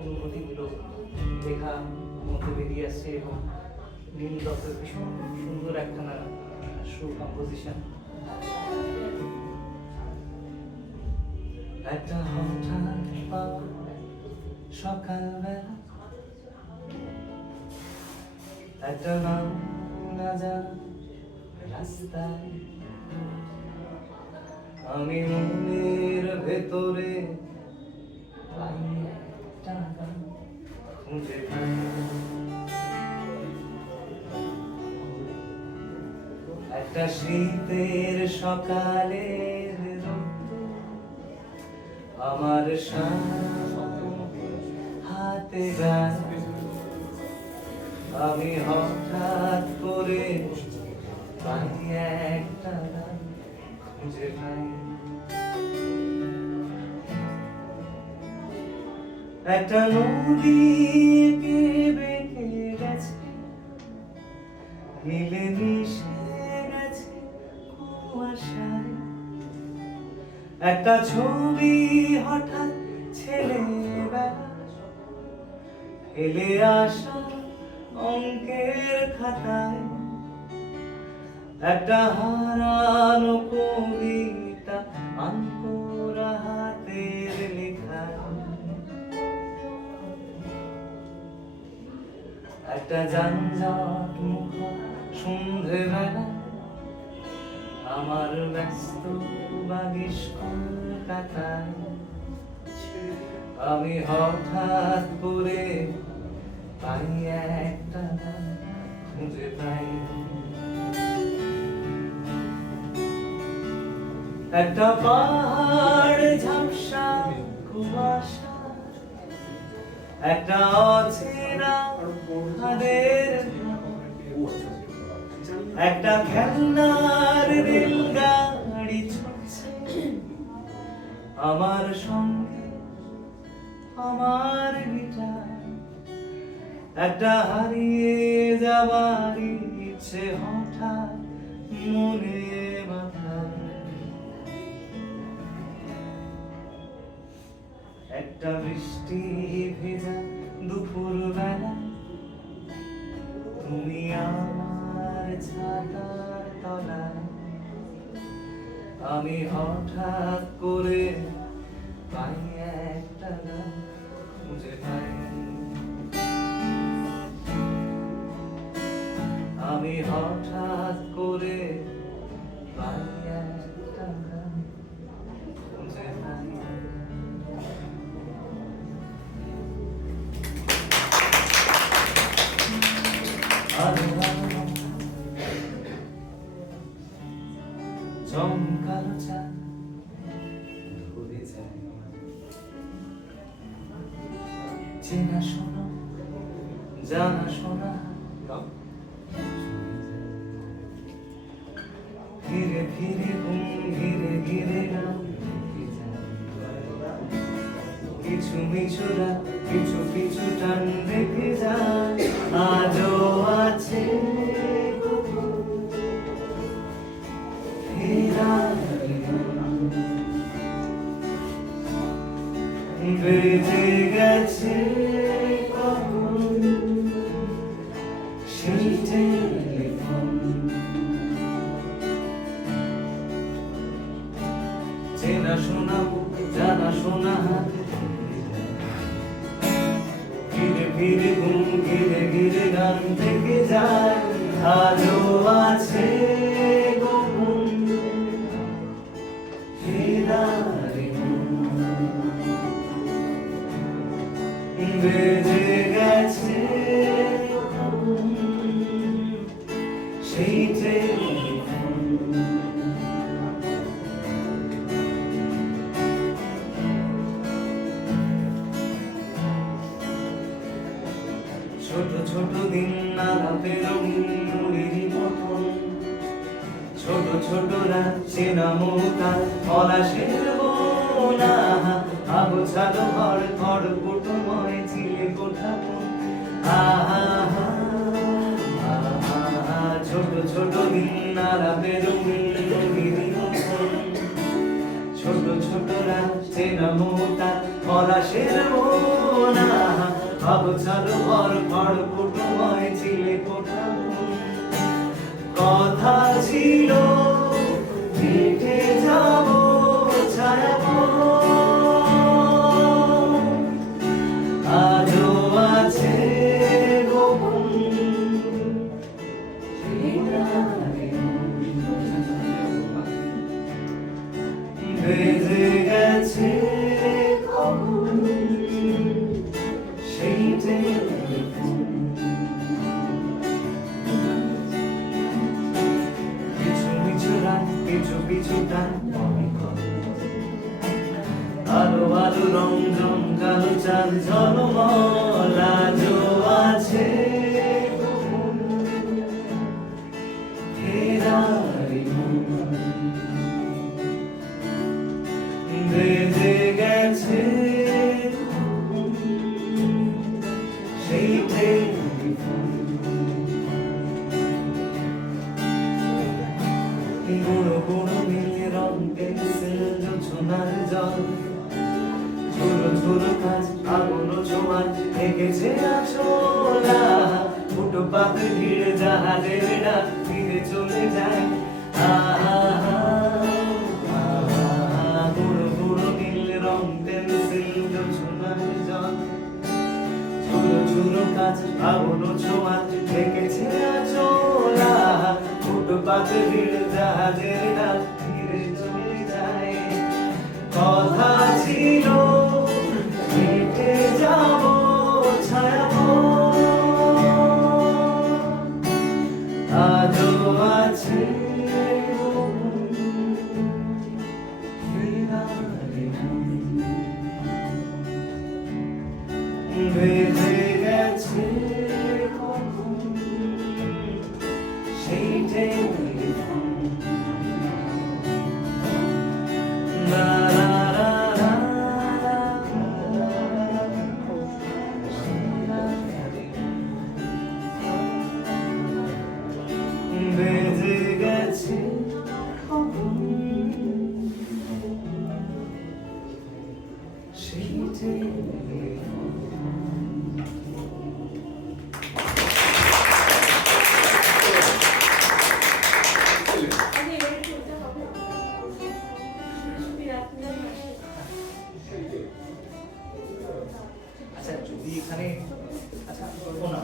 অনুভূতিগুলো লেখা মধ্যে বেরিয়ে আসছে, এবং নীল দত্তের ভীষণ সুন্দর একখানা সুর কম্পোজিশন। একটা হঠাৎ সকালবেলা একটা নাম না জানা রাস্তায় আমি মনের ভেতরে পাই একটা গান খুঁজে পাই। একটা শীতের সকালের রোদ আমার হাতে গান আমি হঠাৎ করে পাই একটা গান খুঁজে পাই একটা নদী এঁকে বেঁকে গেছে মিলে মিশে গেছে কুয়াশায় একটা ছবি হঠাৎ ছেলেবেলা ফেলে আসা অঙ্কের খাতায় একটা হারানো কবিতা আঙ্কুরা হাতের লেখায় একটা যানজট মুখর সন্ধ্যেবেলা আমার ব্যস্ত বাগিস কলকাতায় আমি হঠাৎ করে পাই একটা গান খুঁজে পাই একটা পাহাড় ঝাপসা কুয়াশা একটা অচেনা হাদের একটা খেলনার রেলগাড়ি ছুটছে আমার সঙ্গে আমার গিটার একটা হারিয়ে যাবার ইচ্ছে হঠাৎ মনে মাথায় একটা বৃষ্টি ভেজা দুপুর বেলা তুমি আমার ছাতার তলায় আমি হঠাৎ করে পাই একটা গান খুঁজে পাই আমি হঠাৎ করে পাই একটা গান খুঁজে পাই চমকালো চাঁদ ধরে যায় চেনা শোনা জানা শোনা ধীরে ধীরে ঘুম ধীরে ধীরে গান কিছু মিছুরা কিছু কিছু টান রেখে যায় আজও আছে বেজে গেছে কখন সেই টেলিফোন চেনা শোনা জানা শোনা ধীরে ধীরে ঘুম ধীরে ধীরে গান থেকে যায় আজও আছে গোপন ফেরারি বেজে গেছে সেই টেলিফোন ছোট ছোট দিন আলাপে রঙিন মুড়ির মতন ছোট ছোট রাত চেনা মোটা পলাশের বোনা আগোছালো ঘর ঘর কুটুময় ছিলে কোঠাপন আহা ছোট ছোট দিন আলাপে রঙিন মুড়ির মতন ছোট ছোট রাত চেনা মোটা পলাশের বোনা আগোছালো ঘর ঘর কুটুময় ছিলে কোঠাপন কথা ছিল মিটে যাব ছায়াপন আজও আছে গোপন বেজে গেছে কখন সেই টেলিফোন কিছু কিছু রাত কিছু কিছু টান রঞ্জন কালো চাঁদ ঝলমল আজও আছে ফেরারি মন বেজে গেছে সেই টেলিফোন বুড়ো বুড়ো নীল রং পেন্সিল জোছনার জল ঝুরো ঝুরো কাজ আগুন ছোঁয়ার এঁকেছে আছোলা ফুটপাত ভিড় জাহাজের ডাক ফিরে চলে যায় বুড়ো বুড়ো নীল রং পেন্সিল জোছনার জল ঝুরো ঝুরো কাজ আগুন ছোঁয়ার এঁকেছে আছোলা ফুটপাত ভিড় জাহাজের ডাক ফিরে চলে যায় কথা ছিল হেঁটে যাব ছায়াপথ আজও আছে ফেরারি মন বেজে গেছে কখন সেই টেলিফোন লা লা লা লা বেজে গেছে কখন সেই টেলিফোন আরে এবারে চলতে হবে বিরাট আচ্ছা যদি এখানে আচ্ছা করবো না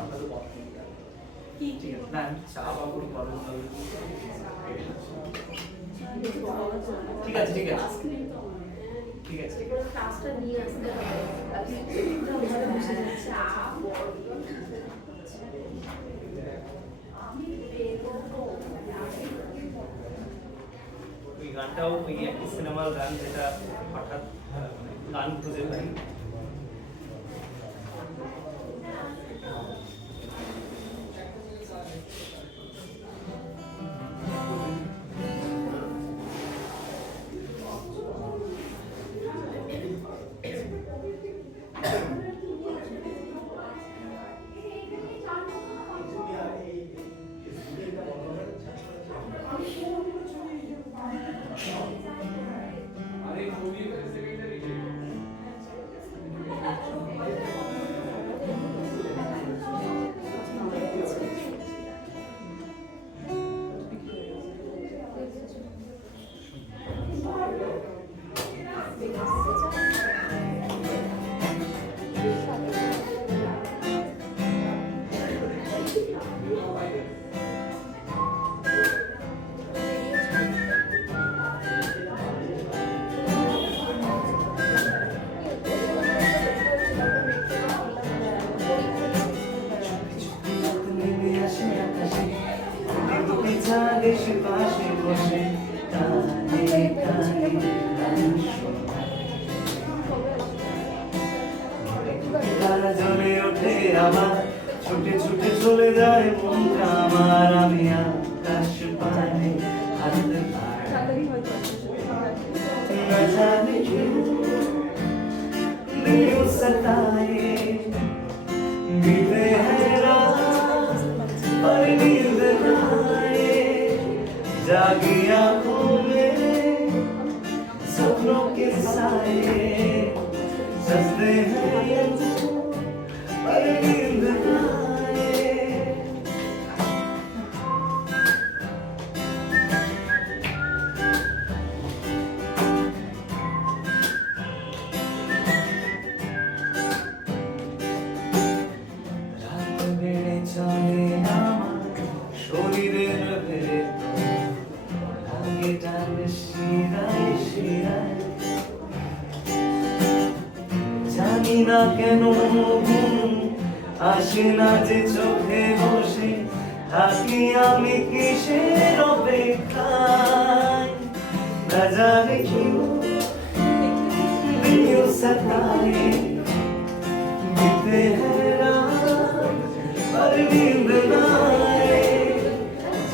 কি ঠিক আছে না আমি চা পাবো করবো ঠিক আছে ঠিক আছে ঠিক আছে ঠিক আছে ক্লাসটা নিয়ে আসতে হবে ঘরে বসে যাচ্ছে ওই গানটাও ওই একটা সিনেমার গান যেটা হঠাৎ গান খুঁজে পাই দেশে পাশে বসে কানে কানে গান শোনায় তারা জ্বলে ওঠে আবার ছুটে ছুটে চলে যায় মনটা আমার আমি আকাশ পানে হাত বাড়াই না জানি क्यों दिल सताए बीते हैं रात और नींद ना आए जागी आंखों में सपनों के साए सजते हैं ये पर नींद ना आए রাত বেড়ে চলে আমার শরীরের ভেতর লাগে টান শিরায় শিরায় জানি না কেন ঘুম আসে না যে চোখে বসে থাকি আমি কিসের অপেক্ষায় না জানি কি सताए बीते हैं रात पर नींद ना आए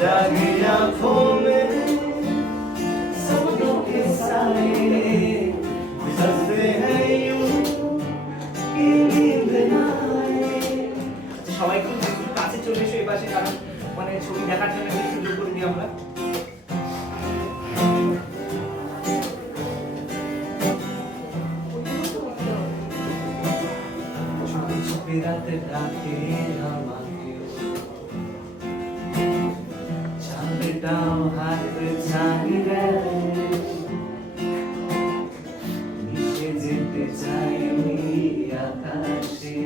जागी आंखों में सपनों के साए सजते हैं यूं कि नींद ना आए। সবাই একটু কাছে চলে এসো এই পাশে, কারণ মানে ছবি দেখার জন্য একটু সুযোগ করে দিই আমরা। छुपी छुपी रात डाके আমাকে চাঁদটাও হাত ছাড়িয়ে মিশে যেতে চাই আকাশে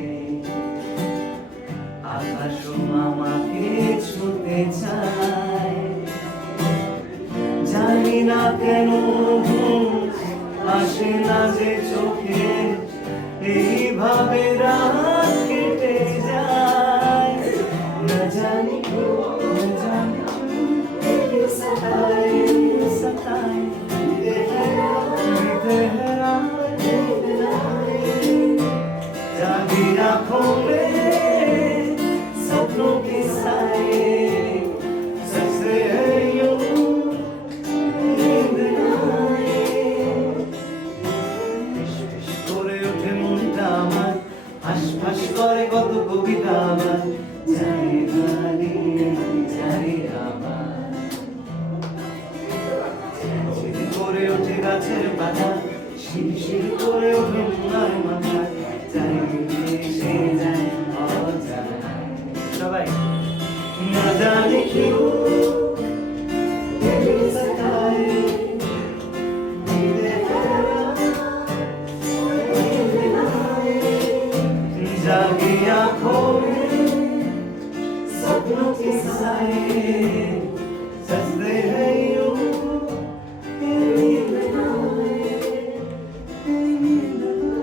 আকাশও আমাকে ছুঁতে চায় জানি না কেন আসে না যে চোখে এইভাবে রাত কেটে যায় না জানি না জানি क्यों सताए सताए बीते हैं रात जागी आंखों में सपनों के साए सजते हैं यूं नींद ना आए ফিসফিস করে ওঠে মনটা আমার হাসফাস করে কত কবিতা আমার জানি জানি জানি আমার ঝিরি করে ওঠে গাছের পাতা শিরশির করে ওঠে মনার মাথা চারিদিকে এসে যায় অজানা সবাই না জানি क्यों दिल सताए जागी आंखों में सपनों के साए सजते हैं यूं कि नींद ना आए नींद ना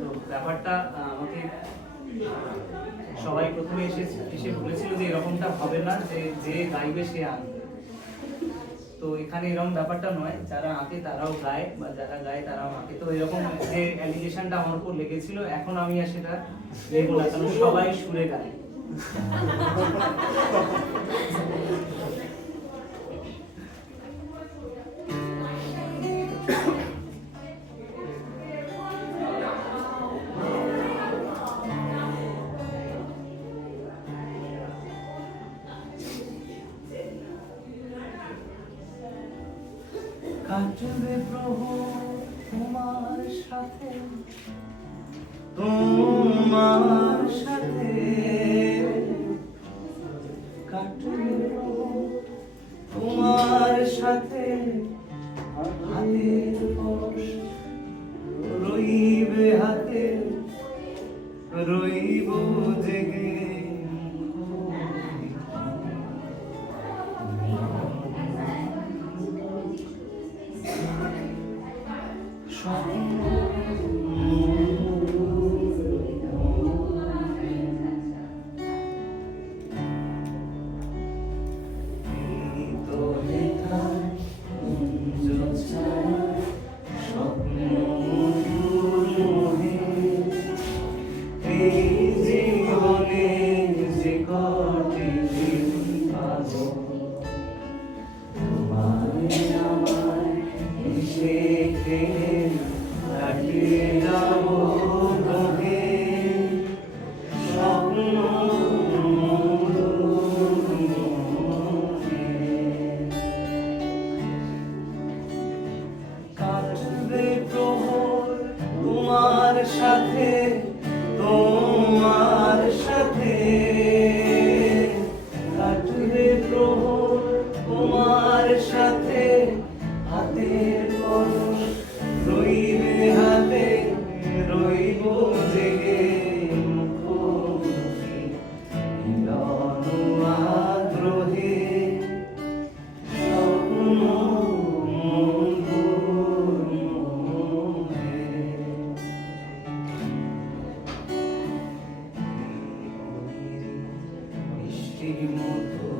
তো ব্যাপারটা আমাকে সবাই প্রথমে এসে বলেছিল যে এরকমটা হবে না, যে যে গাইবে সে আঁকবে। তো এখানে এরকম ব্যাপারটা নয়, যারা আঁকে তারাও গায় বা যারা গায় তারাও আঁকে। তো এরকম যে অ্যালিগেশনটা আমার উপর লেগেছিল, এখন আমি আর সেটা নেবো না, কারণ সবাই সুরে গায়। কাটবে প্রভু তোমার সাথে তোমার সাথে কাটবে প্রভু তোমার সাথে হাতের পরশ রইবে হাতে রইব জেগে হাসির মতো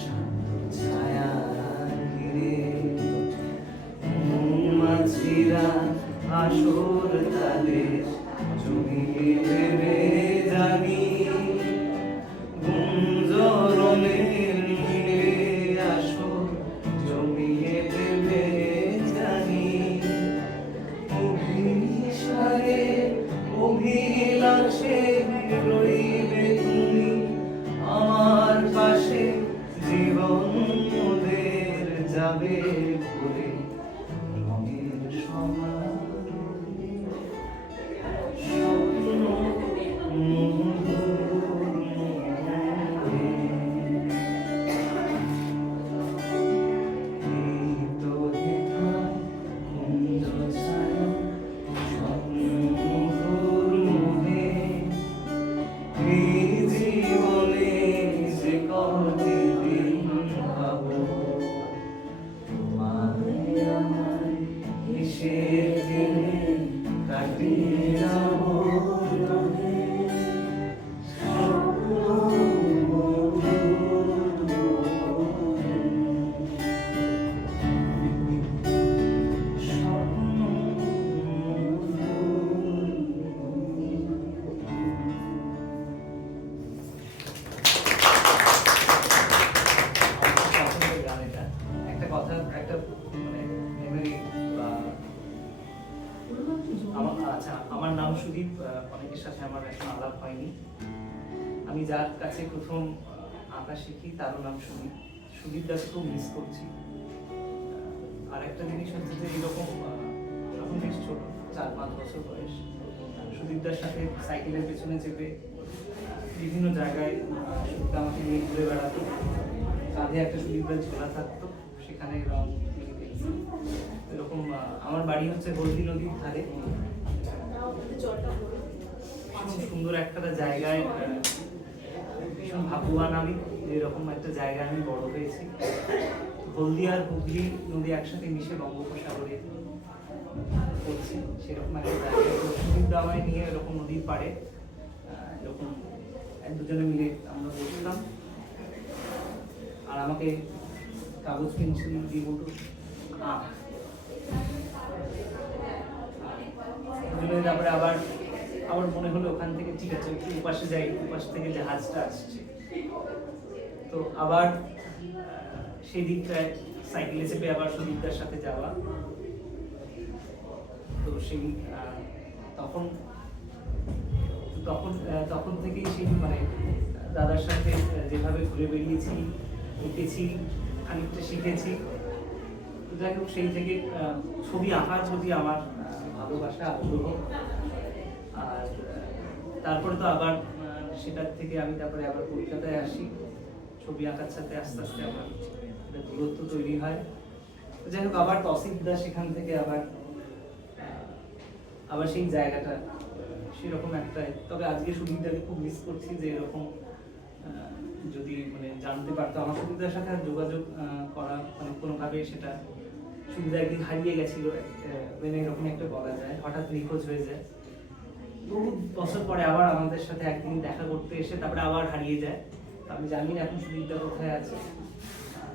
শান্ত ছায়া ঘিরে মৌমাছিরা আসর তাদের জমিয়ে দেবে জানি গুঞ্জরণের মিলে আসর জমিয়ে দেবে জানি অভিসারে অভিলাষে রইবে তুমি আমার পাশে জীবন মোদের যাবে ঘুরে রঙের সমারোহে স্বপ্ন মধুর মোহে। এই তো হেথায় কুঞ্জ ছায়া স্বপ্ন মধুর মোহে। এই জীবনে যে কতদিন ভাবো তোমায় আমায় এসে দিনে কাটিয়ে যাবো রহে। স্বপ্ন মধুর মোহে। স্বপ্ন আমার পছন্দের গান এটা। একটা কথা, একটা মানে memory বা আমার নাম সুদীপ। অনেকের সাথে আমার এখন আলাপ হয়নি। আমি যার কাছে প্রথম আঁকা শিখি তারও নাম সুদীপ। সুদীপ দাকে খুব মিস করছি। আর একটা জিনিস হচ্ছে যে এরকম এখন বেশ ছোট, 4-5 বছর বয়স, সুদীপদার সাথে সাইকেলের পেছনে চেপে বিভিন্ন জায়গায় সুদীপদা আমাকে নিয়ে ঘুরে বেড়াতো। কাঁধে একটা সুদীপদার ঝোলা থাকতো, সেখানে রং তুলি দেখছি। এরকম আমার বাড়ি হচ্ছে হলদি নদীর ধারে। ভীষণ সুন্দর একটা জায়গায়, ভীষণ ভাগ্যবান আমি যে এরকম একটা জায়গায় আমি বড় হয়েছি। হলদি আর হুগলি নদী একসাথে মিশে বঙ্গোপসাগরে পড়ছে, সেরকম একটা জায়গায়। তো সুদীপদা আমায় নিয়ে এরকম নদীর পাড়ে এরকম দুজনে মিলে আমরা বসতাম, আর আমাকে কাগজ পেন্সিল দিয়ে বলতো আঁক। তারপরে আবার আবার মনে হলো ওখান থেকে ঠিক আছে একটু উপাসে যাই, উপাস থেকে জাহাজটা আসছে। তো আবার সেই দিকটায় সাইকেলে চেপে আবার সুদীপদার সাথে যাওয়া। তো সেই তখন তখন তখন থেকেই সেই মানে দাদার সাথে যেভাবে ঘুরে বেরিয়েছি, উঠেছি, খানিকটা শিখেছি। তো যাই হোক, সেই থেকে ছবি আঁকার প্রতি আমার ভালোবাসা, আগ্রহ। আর তারপরে তো আবার সেটার থেকে আমি তারপরে আবার কলকাতায় আসি। ছবি আঁকার সাথে আস্তে আস্তে আমার একটা দূরত্ব তৈরি হয়। তো যাই হোক, আবার তসিফদা সেখান থেকে আবার আবার সেই জায়গাটা সেরকম একটা। তবে আজকে সুদীপদাকে খুব মিস করছি যে এরকম যদি মানে জানতে পারতো আমার সুদীপদার সাথে আর যোগাযোগ করা মানে কোনোভাবে সেটা সুবিধা একদিন হারিয়ে গেছিল, মানে এরকম একটা বলা যায়, হঠাৎ নিখোঁজ হয়ে যায়। বহু বছর পরে আবার আমাদের সাথে একদিন দেখা করতে এসে তারপরে আবার হারিয়ে যায়। আমি জানি না এখন সুদীপদা কোথায় আছে।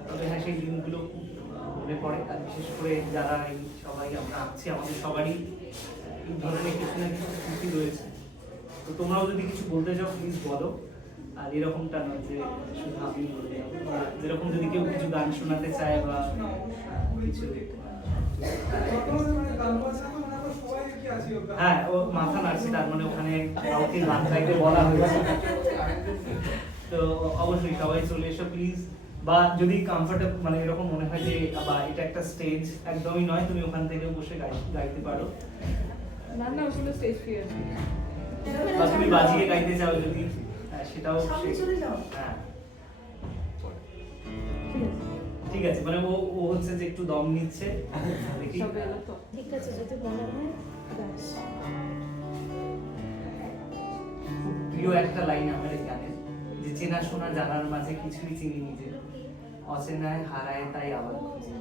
তবে হ্যাঁ, সেই দিনগুলো খুব মনে পড়ে। আর বিশেষ করে যারা এই সবাই আমরা আছি, আমাদের সবারই এই ধরনের কিছু না কিছু স্মৃতি রয়েছে। তো তোমরাও যদি কিছু বলতে চাও প্লিজ বলো। আর এরকমটা নয় যে শুধু আমি বলতে, যেরকম যদি কেউ কিছু গান শোনাতে চায় বা কিছু। হ্যাঁ, ও মাথা নাড়ছে, তার মানে ওখানে কাউকে গান গাইতে বলা হয়েছে। তো অবশ্যই সবাই চলে এসো প্লিজ। বা যদি কমফর্টেবল মানে এরকম মনে হয় যে বা এটা একটা স্টেজ একদমই নয়, তুমি ওখান থেকে বসে গাইতে পারো। না না, ওগুলো স্টেজ ফিয়ার। বা তুমি বাজিয়ে গাইতে চাও যদি, সেটাও হ্যাঁ ঠিক আছে। মানে ও হচ্ছে যে একটু দম নিচ্ছে, দেখি। ঠিক আছে, যদি মনে হয় ব্যাস। খুব প্রিয় একটা লাইন আমার এই গানের, যে চেনা শোনা জানার মাঝে কিছুই চিনি নিজে, অচেনায় হারায় তাই আবার খুঁজি।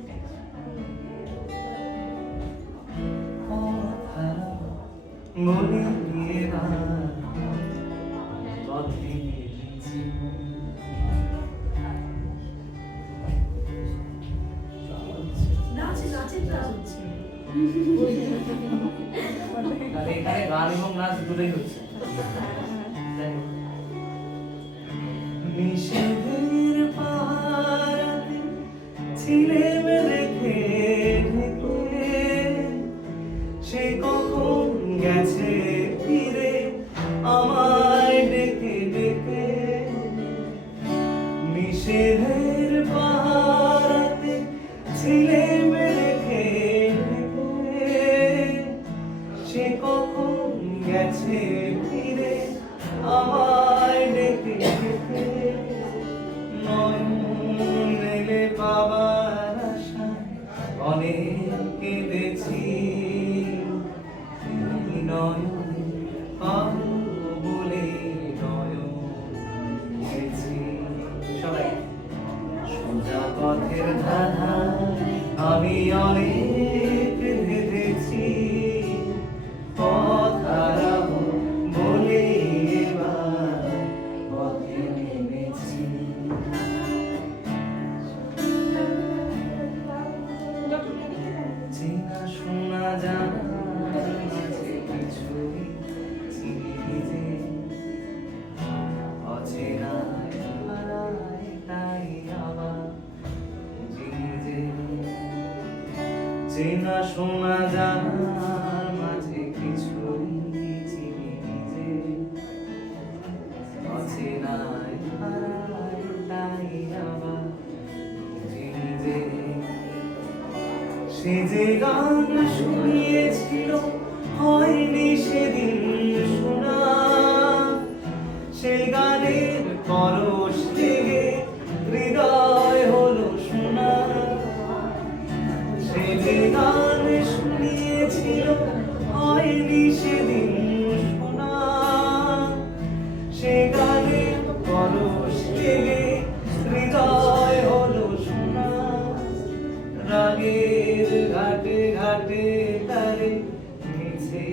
মনে দিয়ে বদলে গেছি গান এবং নাচ দুটোই হচ্ছে। যাই হোক। নিষেধের পাহাড়ে ছিলে রেখে ঢেকে, সে কখন গেছে ফিরে আমায় ডেকে ডেকে। নিষেধের পাহাড়ে ছিলে রেখে ঢেকে, সে কখন গেছে ফিরে আমায় ডেকে ডেকে। নয়ন মেলে পাবার আশায় অনেক কেঁদেছি, নয়ন পাবো বলে নয়ন কেঁদেছি। সবাই সোজা পথের ধারা আমি অনেক ভেবেছি, পথ হারাবো বলে এবার পথে নেমেছি। চেনা শোনা জানার মাঝে কিছুই চিনি যে, অচেনা হারায় তাই আবার চিনি যে। চেনা শোনা জানার মাঝে কিছুই চিনি যে, অচেনায় হারায় তাই আবার চিনি যে। সে যে গান শুনিয়েছিল হয়নি সেদিন শোনা, সেই গানের পরশ লেগে হৃদয় হলো শোনা। সে যে গান শুনিয়েছিল হয়নি সেদিন শোনা, সে গানের পরশ লেগে হৃদয় হলো শোনা। রাগের ঘাটে ঘাটে তারে মিছে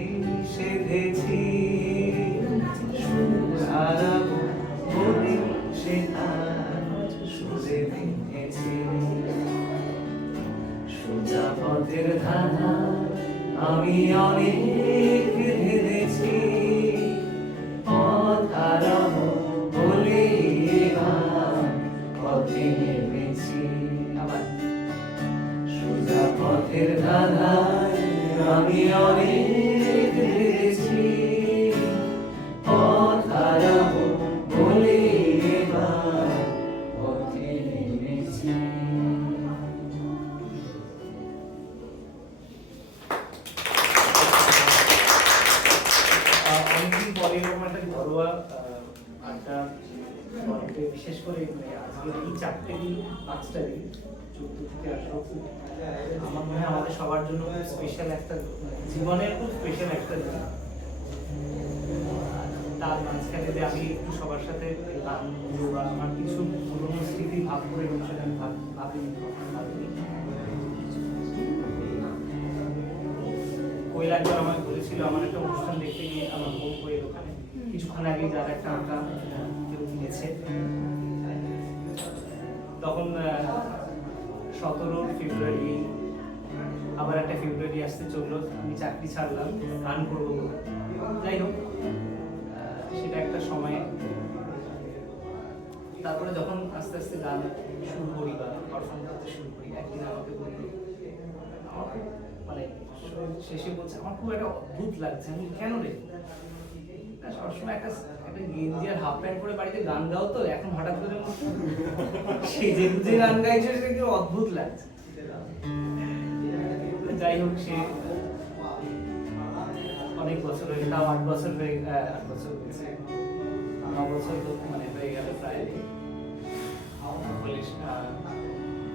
সেধেছি, সুর হারাবো বলে সে তার সুরে ভেঙেছি। সোজা পথের ধারা আমি অনেক ভেবেছি, পথ হারাবো বলে এবার পথে নেমেছি। আবার সোজা পথের ধারায় আমি অনেক ভেবেছি, পথ হারাবো বলে এবার পথে নেমেছি। অনেকদিন পরে এরকম একটা ঘরোয়া আড্ডা গল্পে, বিশেষ করে আজকে এই 4টে দিন 5টা দিন 14 থেকে 18 আমার মনে হয় আমাদের সবার জন্য স্পেশাল একটা, জীবনের খুব স্পেশাল একটা দিন। তার মাঝখানে যে আমি একটু সবার সাথে গান বা আমার কিছু পুরোনো স্মৃতি ভাগ করে এবং সেটা আমি ভাবিনি। কোয়েল একবার আমাকে বলেছিল, আমার একটা অনুষ্ঠান দেখতে গিয়ে আমার বোন কোয়েল ওখানে কিছুক্ষণ আগে যার একটা আঁকা কেউ কিনেছে, তখন 17 ফেব্রুয়ারি আবার একটা ফেব্রুয়ারি আসতে চললো, আমি চাকরি ছাড়লাম গান করবো বলে। যাই হোক, সেটা একটা সময়। তারপরে যখন আস্তে আস্তে গান শুরু করি বা পারফর্ম করতে শুরু করি, একদিন আমাকে বলল, আমার খুব মানে শেষে বলছে আমার খুব একটা অদ্ভুত লাগছে। আমি কেন রে? সবসময় একটা গেঞ্জি আর হাফ প্যান্ট পরে বাড়িতে গান গাও, তো এখন হঠাৎ করে সেজে গুজে গান গাইছে, সেটা অদ্ভুত লাগছে। যাই হোক, সে অনেক বছর হয়ে, তাও 8 বছর হয়ে, 8 বছর হয়েছে, 9 বছর মানে হয়ে গেল প্রায়।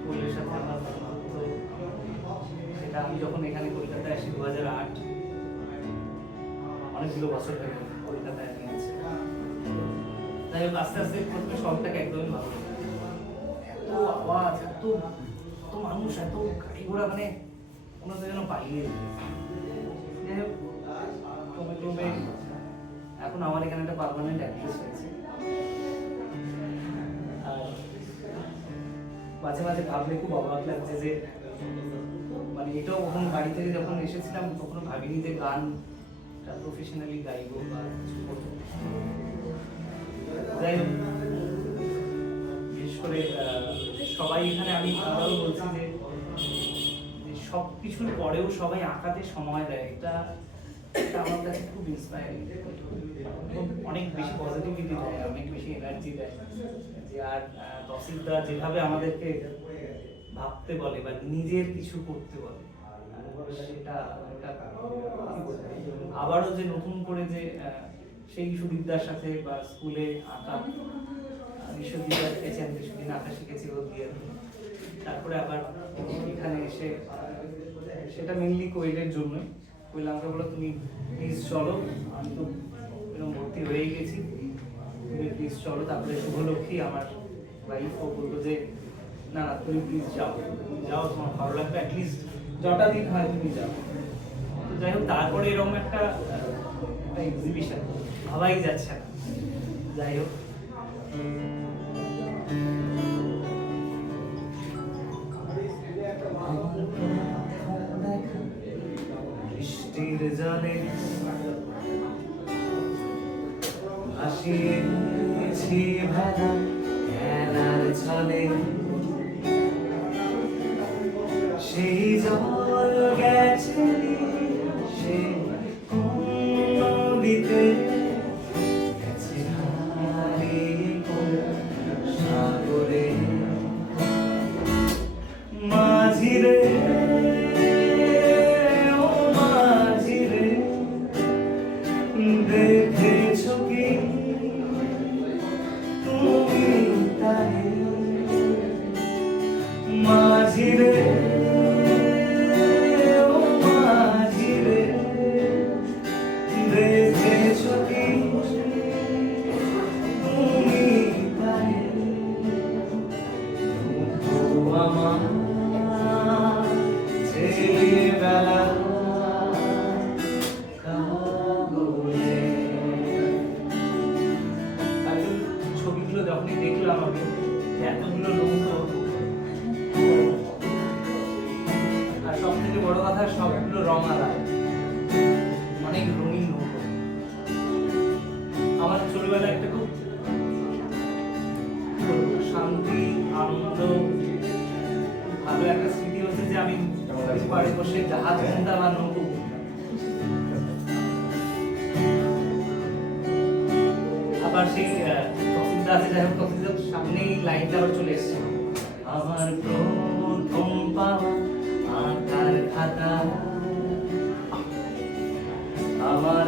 কোয়েলের সাথে আমার তো সেটা আমি যখন এখানে কলকাতায় আসি 2008, অনেকগুলো বছর হয়ে গেল কলকাতায় আমি আছি। যাই হোক, আস্তে আস্তে প্রথমে শহরটাকে একদমই ভালো লাগে। এত আওয়াজ, এত মানুষ, এত গাড়ি ঘোড়া, মানে ওনাদের যেন পালিয়ে দিল। যাই হোক, ক্রমে ক্রমে এখন আমার এখানে একটা পার্মানেন্ট অ্যাড্রেস হয়েছে। আর মাঝে মাঝে ভাবলে খুব অবাক লাগছে যে মানে এটাও কখন বাড়ি থেকে যখন এসেছিলাম তখনও ভাবিনি যে গান একটা প্রফেশনালি গাইবো বা কিছু করবো। যাই হোক, বিশেষ করে সবাই এখানে, আমি আবারও বলছি যে সব কিছুর পরেও সবাই আঁকাতে সময় দেয়, এটা আমার কাছে খুব ইন্সপায়ারিং। অনেক বেশি পজিটিভিটি দেয়, অনেক বেশি এনার্জি দেয়। যে আর তসিলদা যেভাবে আমাদেরকে ভাবতে বলে বা নিজের কিছু করতে বলে, সেটা কি বলবো, আবারও যে নতুন করে যে সেই সুদীপদার সাথে বা স্কুলে আঁকা, বিশ্ববিদ্যালয় শিখেছি, আমি কিছুদিন আঁকা শিখেছি ওর দিয়ে, তারপরে আবার এখানে এসে সেটা মেনলি কোয়েলের জন্যই। কোয়েল আমাকে বলো তুমি প্লিজ চলো, আমি তো এরকম ভর্তি হয়েই গেছি, তুমি প্লিজ চলো। তারপরে শুভলক্ষ্মী আমার ওয়াইফ, ও বললো যে না না তুমি প্লিজ যাও, যাও তোমার ভালো লাগবে, অ্যাটলিস্ট যটা দিন হয় তুমি যাও। তো যাই হোক, তারপরে এরকম একটা এক্সিবিশন ভাবাই যাচ্ছে না। যাই হোক, বৃষ্টির জলে ভাসিয়েছি ভেলা খেলার ছলে, সেই জল গেছে সে নদীতে, গেছে হারিয়ে কোন সাগরে। মাঝিরে ও মাঝিরে, দেখেছো কি তুমি তারে? মাঝিরে ও মাঝিরে, দেখেছো কি তুমি তারে? ও আমার ছেলেবেলা কাগজে। তারপর ছবিগুলো যখনই দেখলাম আমি, এতগুলো নৌকো, আর সব থেকে বড় কথা সবগুলো রং আলাদা, অনেক রঙিন নৌকো। আমার ছোটবেলায় একটা খুব শান্তি, আনন্দ, ভালো একটা স্মৃতি হচ্ছে যে আমি পাড়ে বসে জাহাজ বুনতাম আর নৌকো বুনতাম। আবার সেই তসিলদা আছে, যাই হোক তসিলদার সামনেই লাইনটা আবার চলে এসছে, আমার প্রথম পাওয়া আঁকার খাতা, আমার